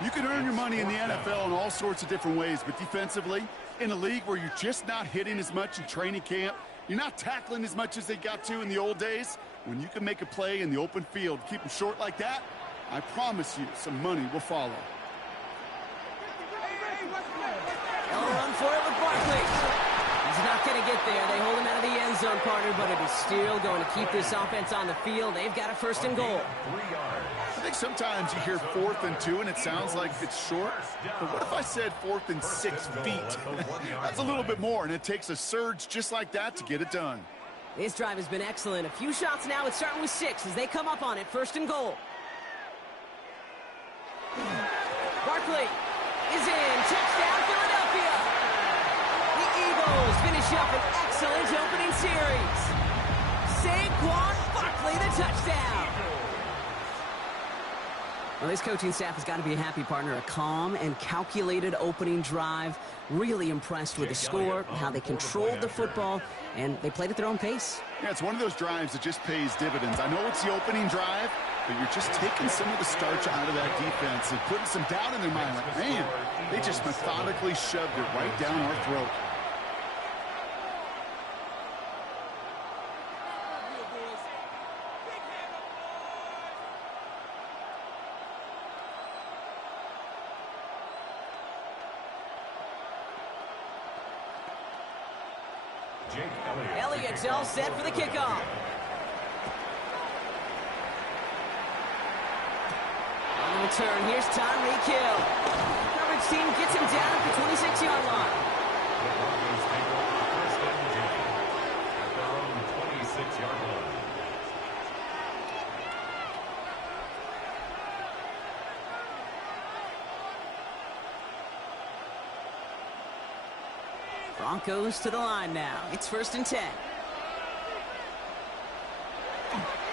You can earn your money in the NFL in all sorts of different ways, but defensively, in a league where you're just not hitting as much in training camp, you're not tackling as much as they got to in the old days, when you can make a play in the open field, keep them short like that, I promise you some money will follow. They'll run for it with Barkley. He's not going to get there. They hold him out of the end zone, partner, but it is still going to keep this offense on the field. They've got a 1st and goal. I think sometimes you hear 4th and 2 and it sounds like it's short, but what if I said 4th and 6 feet? That's a little bit more, and it takes a surge just like that to get it done. This drive has been excellent. A few shots now. It's starting with 6 as they come up on it. 1st and goal. Barkley is in. Touchdown, Philadelphia. The Eagles finish up an excellent opening series. Saquon Barkley, the touchdown. Well, this coaching staff has got to be a happy partner. A calm and calculated opening drive. Really impressed with the score, how they controlled the football, and they played at their own pace. Yeah, it's one of those drives that just pays dividends. I know it's the opening drive, but you're just taking some of the starch out of that defense and putting some doubt in their mind. Like, man, they just methodically shoved it right down our throat. Elliott's all set for the kickoff. On the return, here's Tyreek Hill. Coverage team gets him down at the 26-yard line. The Broncos take over the first down at their own 26-yard line. Broncos to the line now. It's 1st and 10.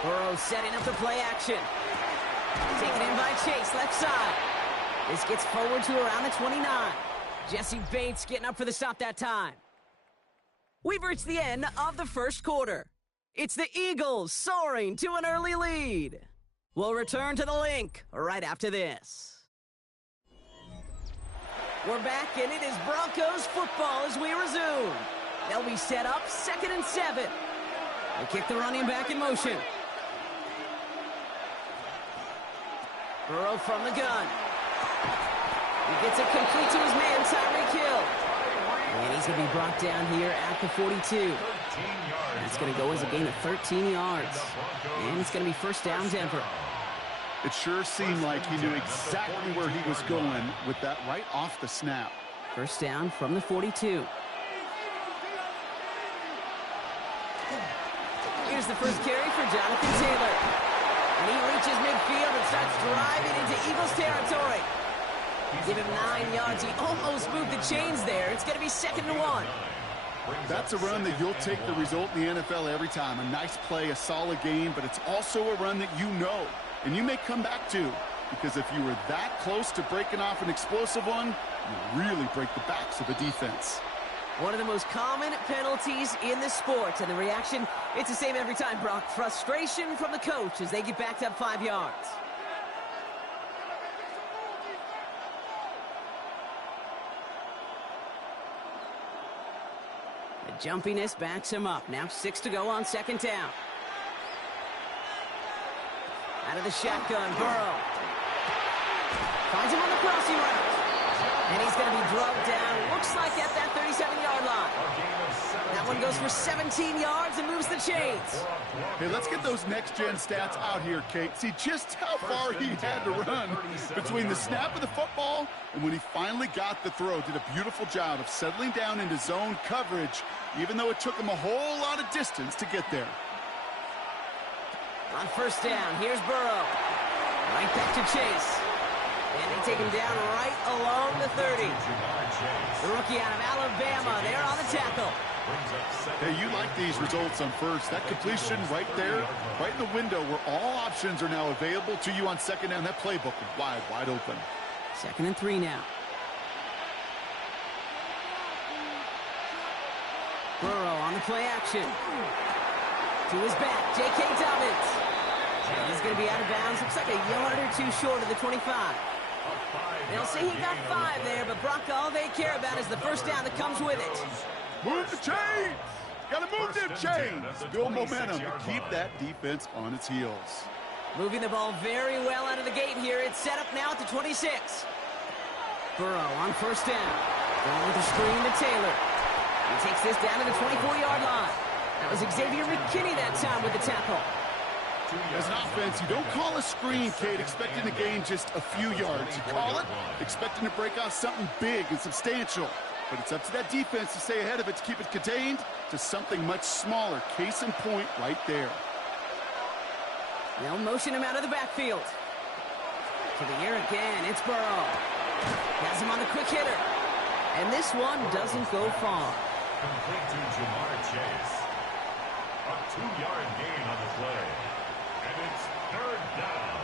Burrow setting up the play action. Taken in by Chase, left side. This gets forward to around the 29. Jesse Bates getting up for the stop that time. We've reached the end of the first quarter. It's the Eagles soaring to an early lead. We'll return to the link right after this. We're back, and it is Broncos football as we resume. They'll be set up 2nd and 7. They kick the running back in motion. Burrow from the gun. He gets it complete to his man, Tyreek Hill. And he's going to be brought down here at the 42. It's going to go as a gain of 13 yards. And it's going to be first down, Denver. It sure seemed like he knew exactly where he was going with that right off the snap. First down from the 42. Here's the first carry for Jonathan Taylor. And he reaches midfield and starts driving into Eagles territory. Give him 9 yards. He almost moved the chains there. It's going to be 2nd and 1. That's a run that you'll take the result in the NFL every time. A nice play, a solid game, but it's also a run that you know and you may come back to, because if you were that close to breaking off an explosive one, you really break the backs of the defense. One of the most common penalties in the sport, and the reaction, it's the same every time, Brock. Frustration from the coach as they get backed up 5 yards. The jumpiness backs him up. Now 6 to go on 2nd down. Out of the shotgun, Burrow. Finds him on the crossing route. And he's going to be drugged down, looks like at that 37-yard line. That one goes for 17 yards and moves the chains. Hey, let's get those next-gen stats out here, Kate. See just how far he had to run between the snap of the football and when he finally got the throw. Did a beautiful job of settling down into zone coverage, even though it took him a whole lot of distance to get there. On first down, here's Burrow. Right back to Chase. And they take him down right along the 30. The rookie out of Alabama, they're on the tackle. Hey, you like these results on first. That completion right there, right in the window where all options are now available to you on 2nd down. That playbook is wide open. 2nd and 3 now. Burrow on the play action. To his back, J.K. Dobbins. And he's going to be out of bounds. Looks like a yard or two short of the 25. They'll say he got 5 there, but Brock, all they care about is the first down that comes with it. Move the chains! Got to move them chains! Build momentum to keep that defense on its heels. Moving the ball very well out of the gate here. It's set up now at the 26. Burrow on first down. Going with a screen to Taylor. He takes this down to the 24-yard line. That was Xavier McKinney that time with the tackle. As an offense, you don't call a screen, Kate, expecting to gain just a few yards. You call it expecting to break out something big and substantial. But it's up to that defense to stay ahead of it, to keep it contained to something much smaller. Case in point right there. They'll motion him out of the backfield. To the air again, it's Burrow. Has him on the quick hitter. And this one doesn't go far. Complete to Jamar Chase. A 2-yard gain on the play. And it's 3rd down.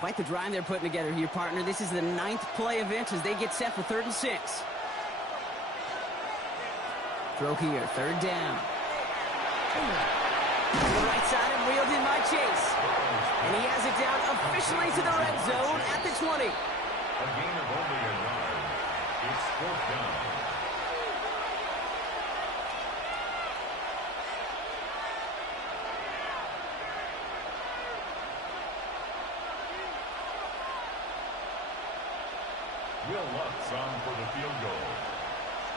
Quite the drive they're putting together here, partner. This is the 9th play event as they get set for 3rd and 6. Throw here, 3rd down. To the right side and reeled in by Chase. And he has it down officially to the red zone at the 20. A gain of only a yard. It's 4th down. Will Lutz on for the field goal.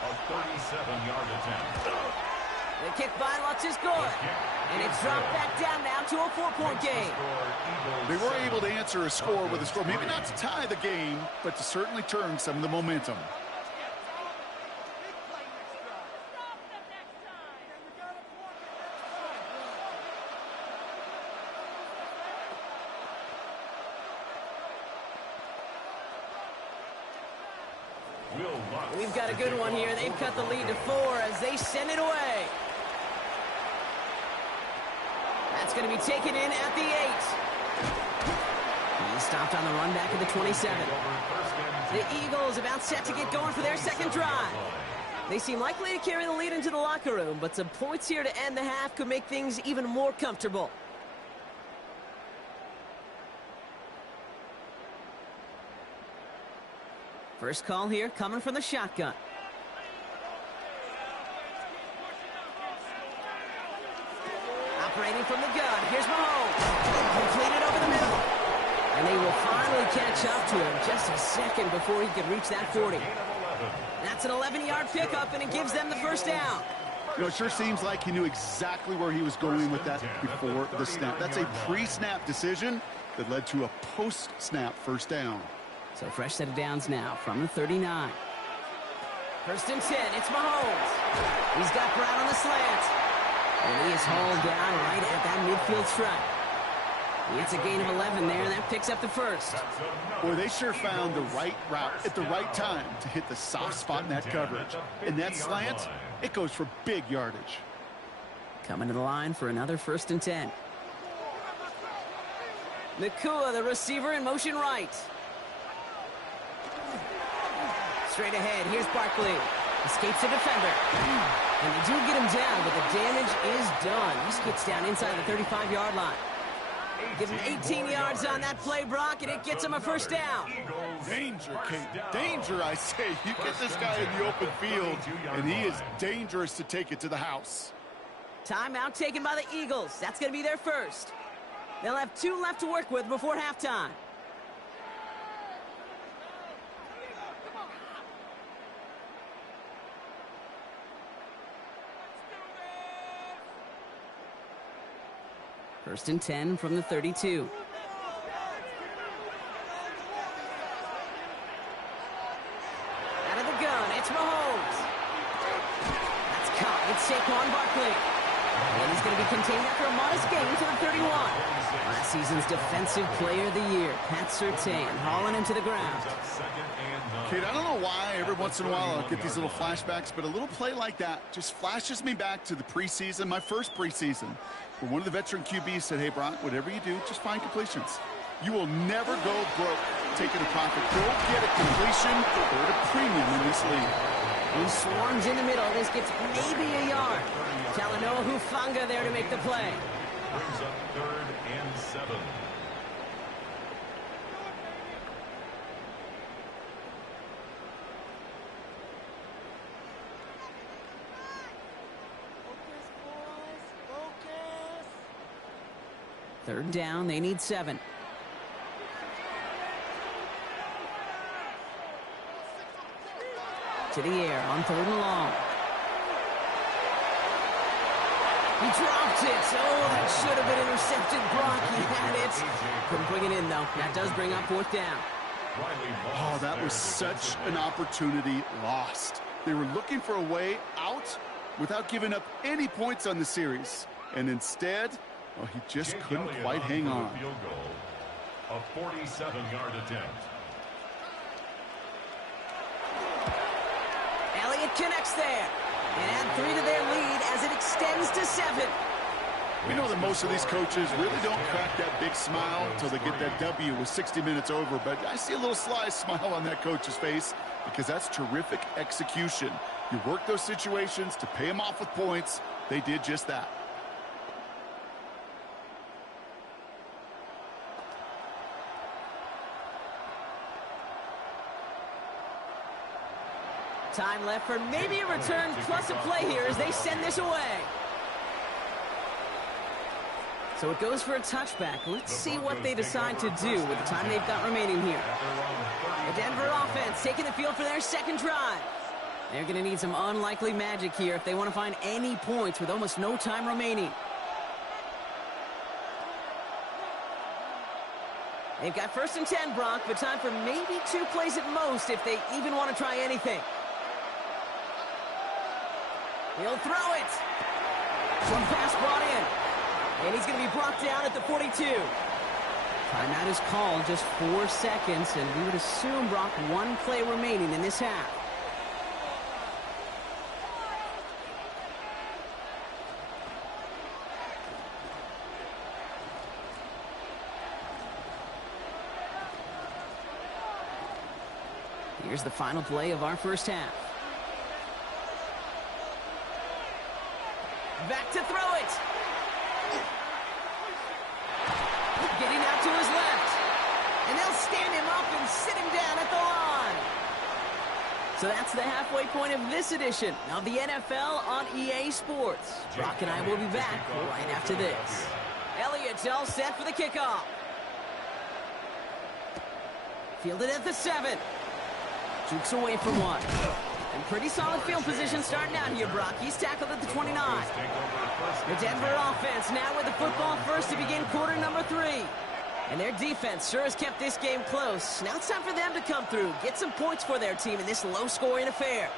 A 37-yard attempt. The kick by Lutz is good. And it's dropped back down now to a 4-point game. They were able to answer a score with a score. Maybe not to tie the game, but to certainly turn some of the momentum. We've got a good one here. They've cut the lead to 4 as they send it away. That's going to be taken in at the 8. He stopped on the run back at the 27. The Eagles about set to get going for their 2nd drive. They seem likely to carry the lead into the locker room, but some points here to end the half could make things even more comfortable. First call here coming from the shotgun. Operating from the gun. Here's Mahomes. Completed over the middle. And they will finally catch up to him just a second before he could reach that 40. That's an 11-yard pickup, and it gives them the first down. You know, it sure seems like he knew exactly where he was going with that before the snap. That's a pre-snap decision that led to a post-snap first down. So fresh set of downs now from the 39. First and 10, it's Mahomes. He's got Brown on the slant. And he is hauled down right at that midfield stripe. It's a gain of 11 there, and that picks up the first. Boy, they sure found the right route at the right time to hit the soft spot in that coverage. And that slant, it goes for big yardage. Coming to the line for another first and 10. Nacua, the receiver, in motion right. Straight ahead, here's Barkley. Escapes the defender. And they do get him down, but the damage is done. He gets down inside the 35-yard line. Give him 18 yards on that play, Brock, and it gets him a first down. Danger, Kate. Danger, I say. You get this guy in the open field, and he is dangerous to take it to the house. Timeout taken by the Eagles. That's going to be their first. They'll have 2 left to work with before halftime. First and 10 from the 32. Out of the gun, it's Mahomes. That's caught. It's Saquon Barkley. And he's going to be contained after a modest gain to the 31. Last season's Defensive Player of the Year, Pat Surtain, hauling him to the ground. Kate, I don't know why every once in a while I'll get these little flashbacks, but a little play like that just flashes me back to the preseason, my first preseason, where one of the veteran QBs said, hey, Brock, whatever you do, just find completions. You will never go broke taking a profit. Go get a completion or at a premium in this league. He swarms in the middle. This gets maybe a yard. Talanoa Hufanga there to make the play. Brings up 3rd and 7. Third down, they need 7. To the air on 3rd and long. He dropped it. Oh, that should have been intercepted. Brock, he had it. Couldn't bring it in, though. That does bring up 4th down. Oh, that was such an opportunity lost. They were looking for a way out without giving up any points on the series. And instead, well, he just couldn't quite hang on. Field goal, a 47-yard attempt. Elliott connects there. And add 3 to their lead as it extends to 7. We know that most of these coaches really don't crack that big smile until they get that W with 60 minutes over. But I see a little sly smile on that coach's face because that's terrific execution. You work those situations to pay them off with points. They did just that. Time left for maybe a return plus a play here as they send this away. So it goes for a touchback. Let's see what they decide to do with the time they've got remaining here. The Denver offense taking the field for their second drive. They're going to need some unlikely magic here if they want to find any points with almost no time remaining. They've got 1st and 10, Brock, but time for maybe 2 plays at most if they even want to try anything. He'll throw it. One pass brought in. And he's going to be brought down at the 42. Timeout is called, just 4 seconds, and we would assume, Brock, 1 play remaining in this half. Here's the final play of our first half. Back to throw it. Getting out to his left. And they'll stand him up and sit him down at the line. So that's the halfway point of this edition of the NFL on EA Sports. Brock and I will be back right after this. Elliott's all set for the kickoff. Fielded at the 7. Jukes away from one. And pretty solid field position starting out here, Brock. He's tackled at the 29. The Denver offense now with the football first to begin quarter number 3. And their defense sure has kept this game close. Now it's time for them to come through, get some points for their team in this low-scoring affair.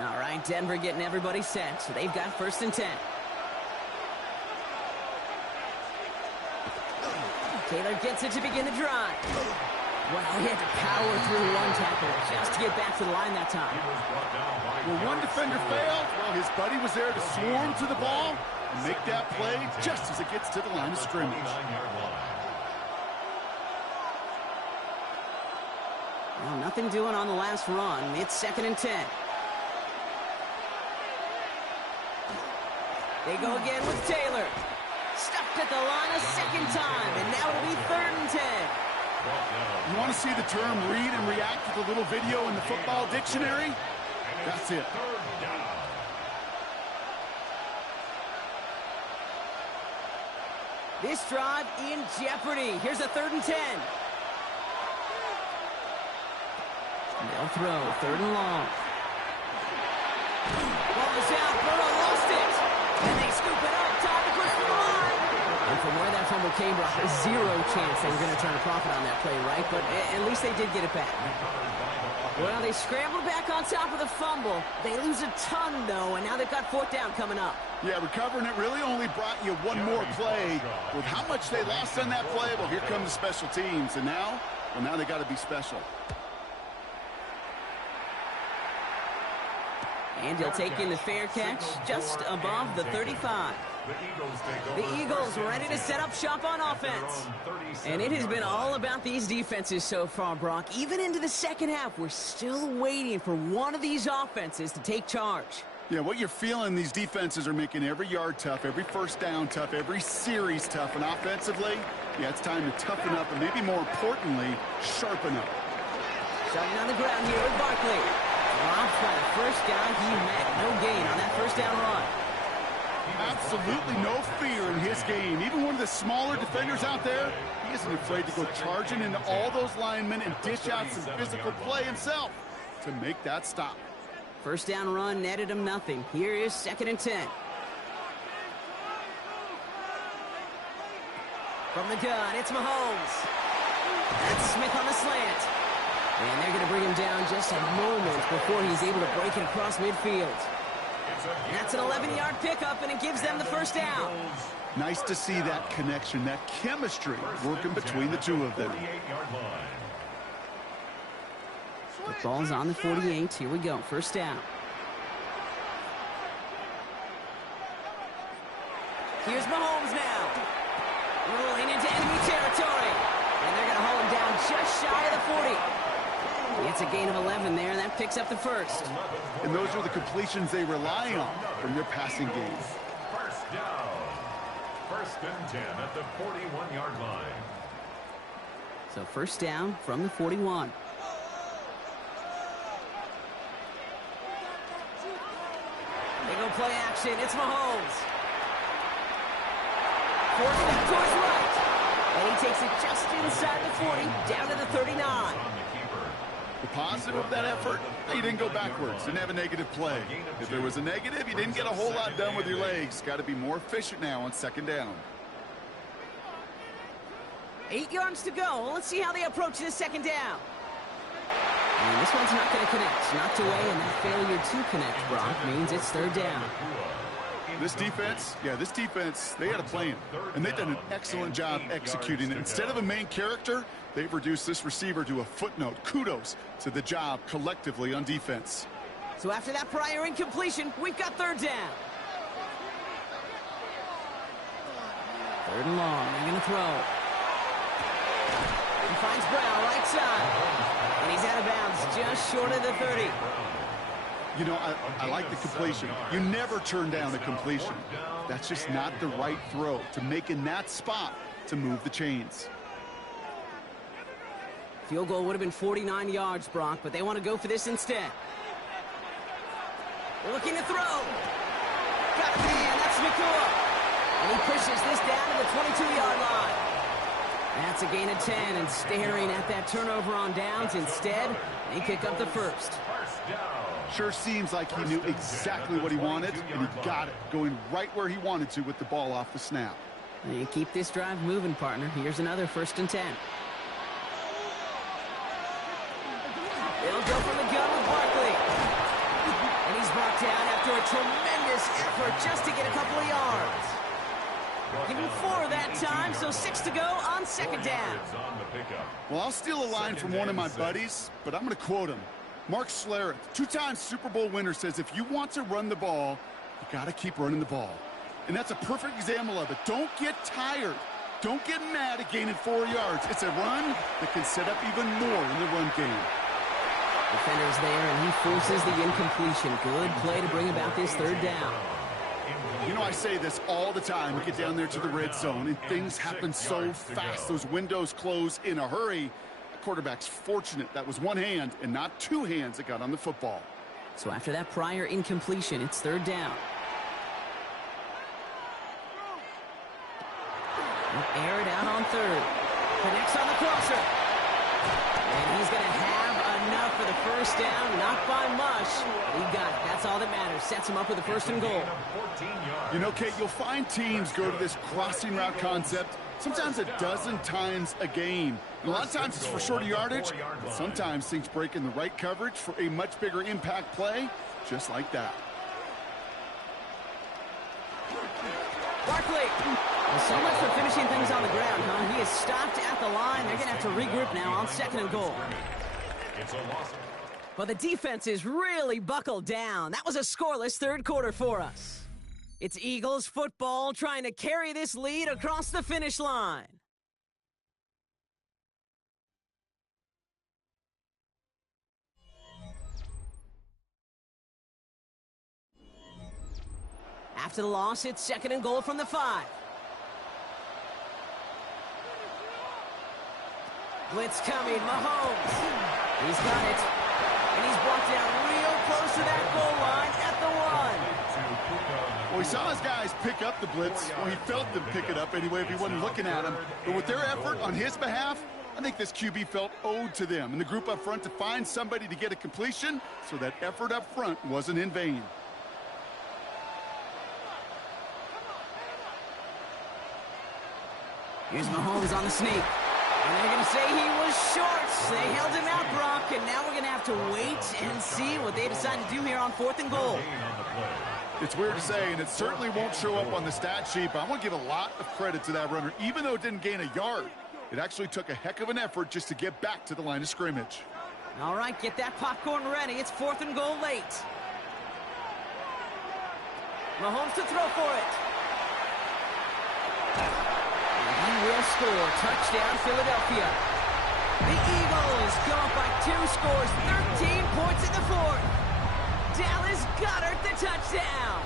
All right, Denver getting everybody set. So they've got 1st and 10. Taylor gets it to begin the drive. Wow, he had to power through one tackle just to get back to the line that time. Well, one defender failed. Well, his buddy was there to swarm to the ball and make that play just as it gets to the line of scrimmage. Well, nothing doing on the last run. It's 2nd and 10. They go again with Taylor. Stuffed at the line a second time, and now it'll be 3rd and 10. You want to see the term read and react with a little video in the football dictionary? That's it. This drive in jeopardy. Here's a 3rd and 10. They'll throw 3rd and long. Ball is out. Burrow lost it. And they scoop it up. Time to push for the line. And from where that fumble came, zero chance they were going to turn a profit on that play, right? But at least they did get it back. Well, they scrambled back on top of the fumble. They lose a ton, though, and now they've got 4th down coming up. Yeah, recovering it really only brought you one more play. With how much they lost on that play, well, here come the special teams. And now, well, now they got to be special. And he'll take in the fair catch just above the 35. The Eagles ready to set up shop on offense. And it has been all about these defenses so far, Brock. Even into the second half, we're still waiting for one of these offenses to take charge. Yeah, what you're feeling, these defenses are making every yard tough, every 1st down tough, every series tough. And offensively, yeah, it's time to toughen up and maybe more importantly, sharpen up. Starting on the ground here with Barkley. Dropped by the first guy he met. No gain on that 1st down run. Absolutely no fear in his game. Even one of the smaller defenders out there, he isn't afraid to go charging into all those linemen and dish out some physical play himself to make that stop. 1st down run netted him nothing. Here is 2nd and 10. From the gun, it's Mahomes. That's Smith on the slant. And they're going to bring him down just a moment before he's able to break it across midfield. That's an 11-yard pickup, and it gives them the 1st down. Nice to see that connection, that chemistry working between the two of them. The ball's on the 48. Here we go. 1st down. Here's Mahomes now. Rolling into enemy territory. And they're going to haul him down just shy of the 40. It's a gain of 11 there, and that picks up the 1st. And those are the completions they rely on from their passing game. 1st down. 1st and 10 at the 41-yard line. So 1st down from the 41. They go play action. It's Mahomes. Forced back to his right. And he takes it just inside the 40, down to the 39. The positive of that effort, you didn't go backwards, didn't have a negative play. If there was a negative, you didn't get a whole lot done with your legs. Got to be more efficient now on 2nd down. 8 yards to go. Well, let's see how they approach this 2nd down. And this one's not going to connect. Knocked away, and that failure to connect, Brock, means it's 3rd down. This defense, they had a plan, and they've done an excellent job executing it. Instead of a main character, they've reduced this receiver to a footnote. Kudos to the job collectively on defense. So after that prior incompletion, we've got 3rd down. 3rd and long. They're going to throw. He finds Brown right side. And he's out of bounds just short of the 30. You know, I like the completion. You never turn down a completion. That's just not the right throw to make in that spot to move the chains. Field goal would have been 49 yards, Brock, but they want to go for this instead. They're looking to throw. Got it, man. That's Nacua. And he pushes this down to the 22-yard line. That's a gain of 10, and staring at that turnover on downs instead, they pick up the first. Sure seems like he knew exactly what he wanted, and he got it, going right where he wanted to with the ball off the snap. And keep this drive moving, partner. Here's another 1st and 10. They'll go for the gun with Barkley. And he's brought down after a tremendous effort just to get a couple of yards. Give him 4 that time, so 6 to go on 2nd down. Well, I'll steal a line from one of my buddies, but I'm going to quote him. Mark Schlereth, 2-time Super Bowl winner, says if you want to run the ball, you got to keep running the ball. And that's a perfect example of it. Don't get tired. Don't get mad at gaining 4 yards. It's a run that can set up even more in the run game. Defender's there, and he forces the incompletion. Good play to bring about this 3rd down. You know, I say this all the time. We get down there to the red zone, and things happen so fast. Those windows close in a hurry. The quarterback's fortunate that was one hand and not 2 hands that got on the football. So after that prior incompletion, it's 3rd down. Air it out on 3rd. Connects on the crosser. And he's going to have enough for the 1st down. Not by much. He got it. That's all that matters. Sets him up with a 1st and goal. You know, Kate, you'll find teams go to this crossing route concept sometimes a dozen times a game. And a lot of times it's for shorter yardage, but sometimes things break in the right coverage for a much bigger impact play, just like that. Barkley. Well, so much for finishing things on the ground, huh? He is stopped at the line. They're going to have to regroup now on 2nd and goal. Well, the defense is really buckled down. That was a scoreless 3rd quarter for us. It's Eagles football trying to carry this lead across the finish line. After the loss, it's 2nd and goal from the 5. Blitz coming, Mahomes. He's got it. And he's brought down real close to that goal line at the 1. Well, he saw his guys pick up the blitz. Well, he felt them pick it up anyway if he wasn't looking at him. But with their effort on his behalf, I think this QB felt owed to them and the group up front to find somebody to get a completion, so that effort up front wasn't in vain. Here's Mahomes on the sneak. And they're going to say he was short. They held him out, Brock, and now we're going to have to wait and see what they decide to do here on 4th and goal. It's weird to say, and it certainly won't show up on the stat sheet, but I want to give a lot of credit to that runner. Even though it didn't gain a yard, it actually took a heck of an effort just to get back to the line of scrimmage. All right, get that popcorn ready. It's 4th and goal late. Mahomes to throw for it. He will score. Touchdown, Philadelphia. The Eagles go up by 2 scores, 13 points in the 4th. Dallas Goedert the touchdown.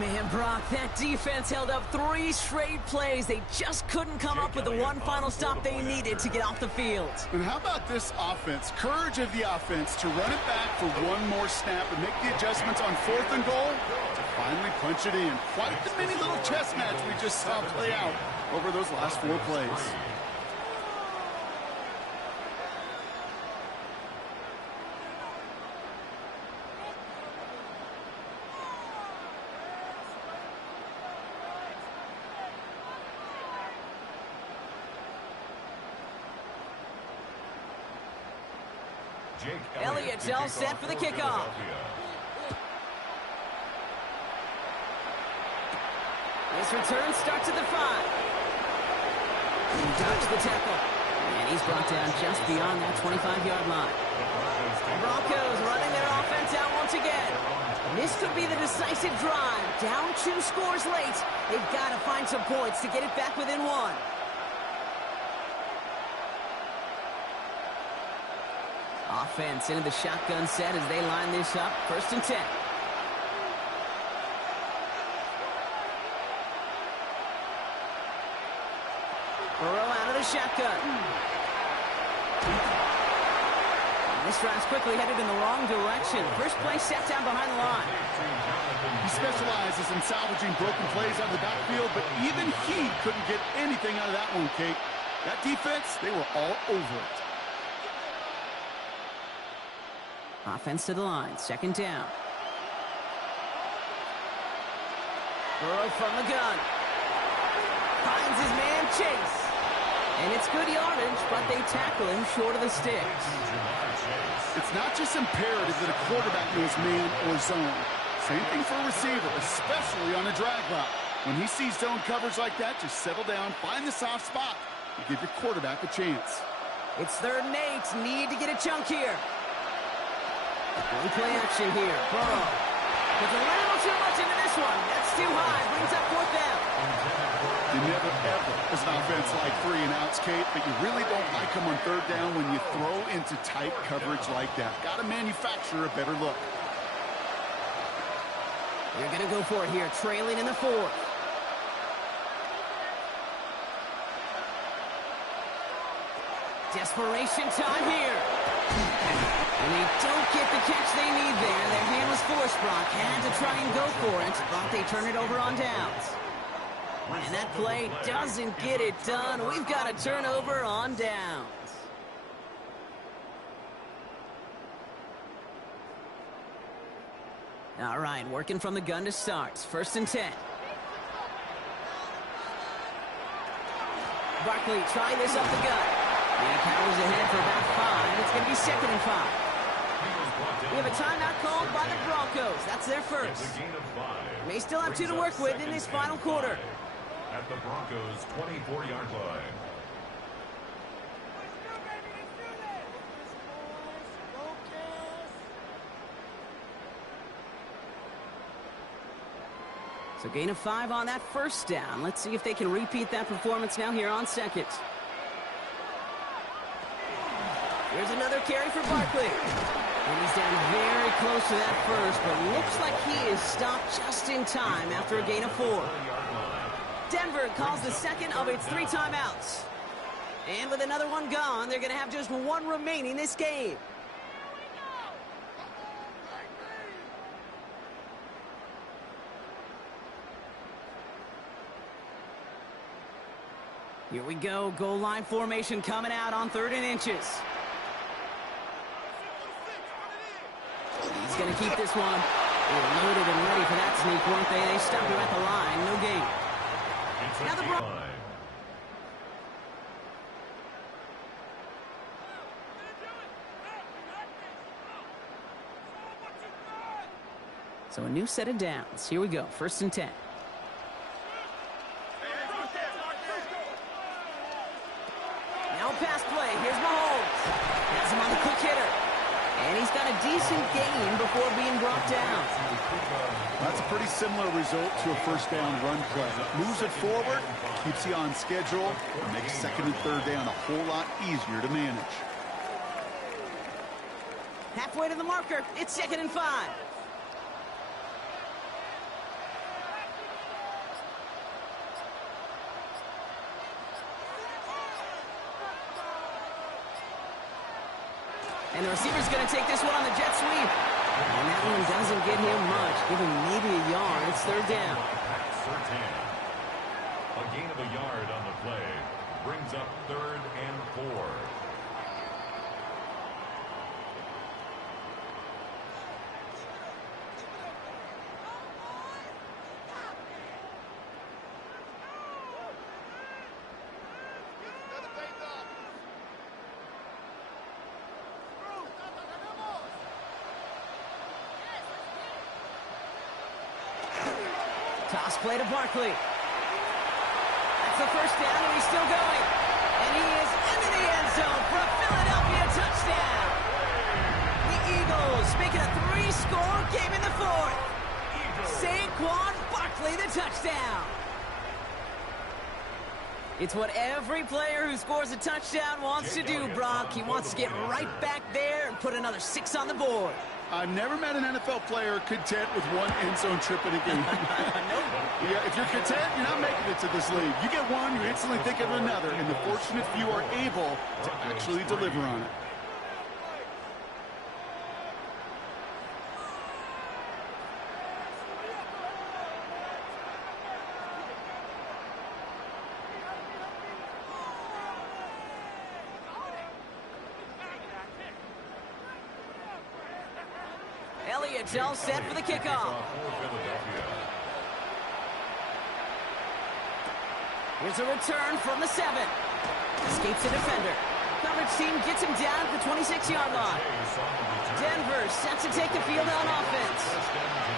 Man, Brock, that defense held up 3 straight plays. They just couldn't come up with the one final stop they needed to get off the field. And how about this offense? Courage of the offense to run it back for one more snap and make the adjustments on 4th and goal to finally punch it in. Quite the mini little chess match we just saw play out over those last 4 plays. Elliott's all set for the kickoff. This return starts at the 5. Dodge the tackle. And he's brought down just beyond that 25-yard line. The Broncos running their offense out once again. And this could be the decisive drive. Down 2 scores late. They've got to find some points to get it back within 1. Offense into the shotgun set as they line this up. 1st and 10. Burrow out of the the shotgun. This drive's quickly headed in the wrong direction. First play set down behind the line. He specializes in salvaging broken plays out of the backfield, but even he couldn't get anything out of that one, Kate. That defense, they were all over it. Offense to the line, second down. Burrow from the gun. Finds his man Chase. And it's good yardage, but they tackle him short of the sticks. It's not just imperative that a quarterback knows man or zone. Same thing for a receiver, especially on a drag route. When he sees zone coverage like that, just settle down, find the soft spot, and give your quarterback a chance. It's 3rd and 8. Need to get a chunk here. One play action here. Burrow. Puts a little too much into this one. That's too high. Brings up 4th down. You never, ever, as an offense, like 3 and outs, Kate, but you really don't like them on 3rd down when you throw into tight coverage like that. Got to manufacture a better look. You're going to go for it here, trailing in the 4th. Desperation time here. And they don't get the catch they need there. Their hand was forced, Brock. Had to try and go for it, but they turn it over on downs. And that play doesn't get it done. We've got a turnover on downs. All right, working from the gun to start. 1st and 10. Barkley trying this up the gut. And he powers ahead for about 5. It's going to be 2nd and 5. We have a timeout called by the Broncos. That's their first. May still have 2 to work with in this final quarter. At the Broncos' 24-yard line. So gain of 5 on that 1st down. Let's see if they can repeat that performance now here on 2nd. Here's another carry for Barkley. And he's down very close to that 1st, but looks like he is stopped just in time after a gain of 4. Denver calls the 2nd of its 3 timeouts. And with another one gone, they're going to have just 1 remaining this game. Here we go. Goal line formation coming out on 3rd and inches. He's going to keep this one. They're loaded and ready for that sneak, weren't they? They stopped him at the line. No gain. Now the Broncos. So a new set of downs. Here we go. 1st and 10. Now a pass play. Here's Mahomes. Has him on the quick hitter. And he's got a decent gain before being brought down. That's a pretty similar result to a 1st down run play. Moves it forward, keeps you on schedule, and makes 2nd and 3rd down a whole lot easier to manage. Halfway to the marker. It's 2nd and 5. And the receiver's going to take this one on the jet sweep. And that one doesn't get him much. Give him maybe a yard. It's 3rd down. A gain of a yard on the play brings up 3rd and 4. Toss play to Barkley. That's the 1st down, and he's still going. And he is into the end zone for a Philadelphia touchdown. The Eagles make it a 3-score game in the 4th. Saquon Barkley, the touchdown. It's what every player who scores a touchdown wants to do, Brock. He wants to get right back there and put another 6 on the board. I've never met an NFL player content with one end zone trip in a game. Yeah, if you're content, you're not making it to this league. You get one, you instantly think of another, and the fortunate few are able to actually deliver on it. Elliott's all set for the kickoff. Here's a return from the 7. Escapes the defender. Coverage team gets him down at the 26-yard line. Denver set to take the field on offense.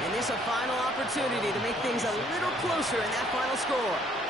And this a final opportunity to make things a little closer in that final score.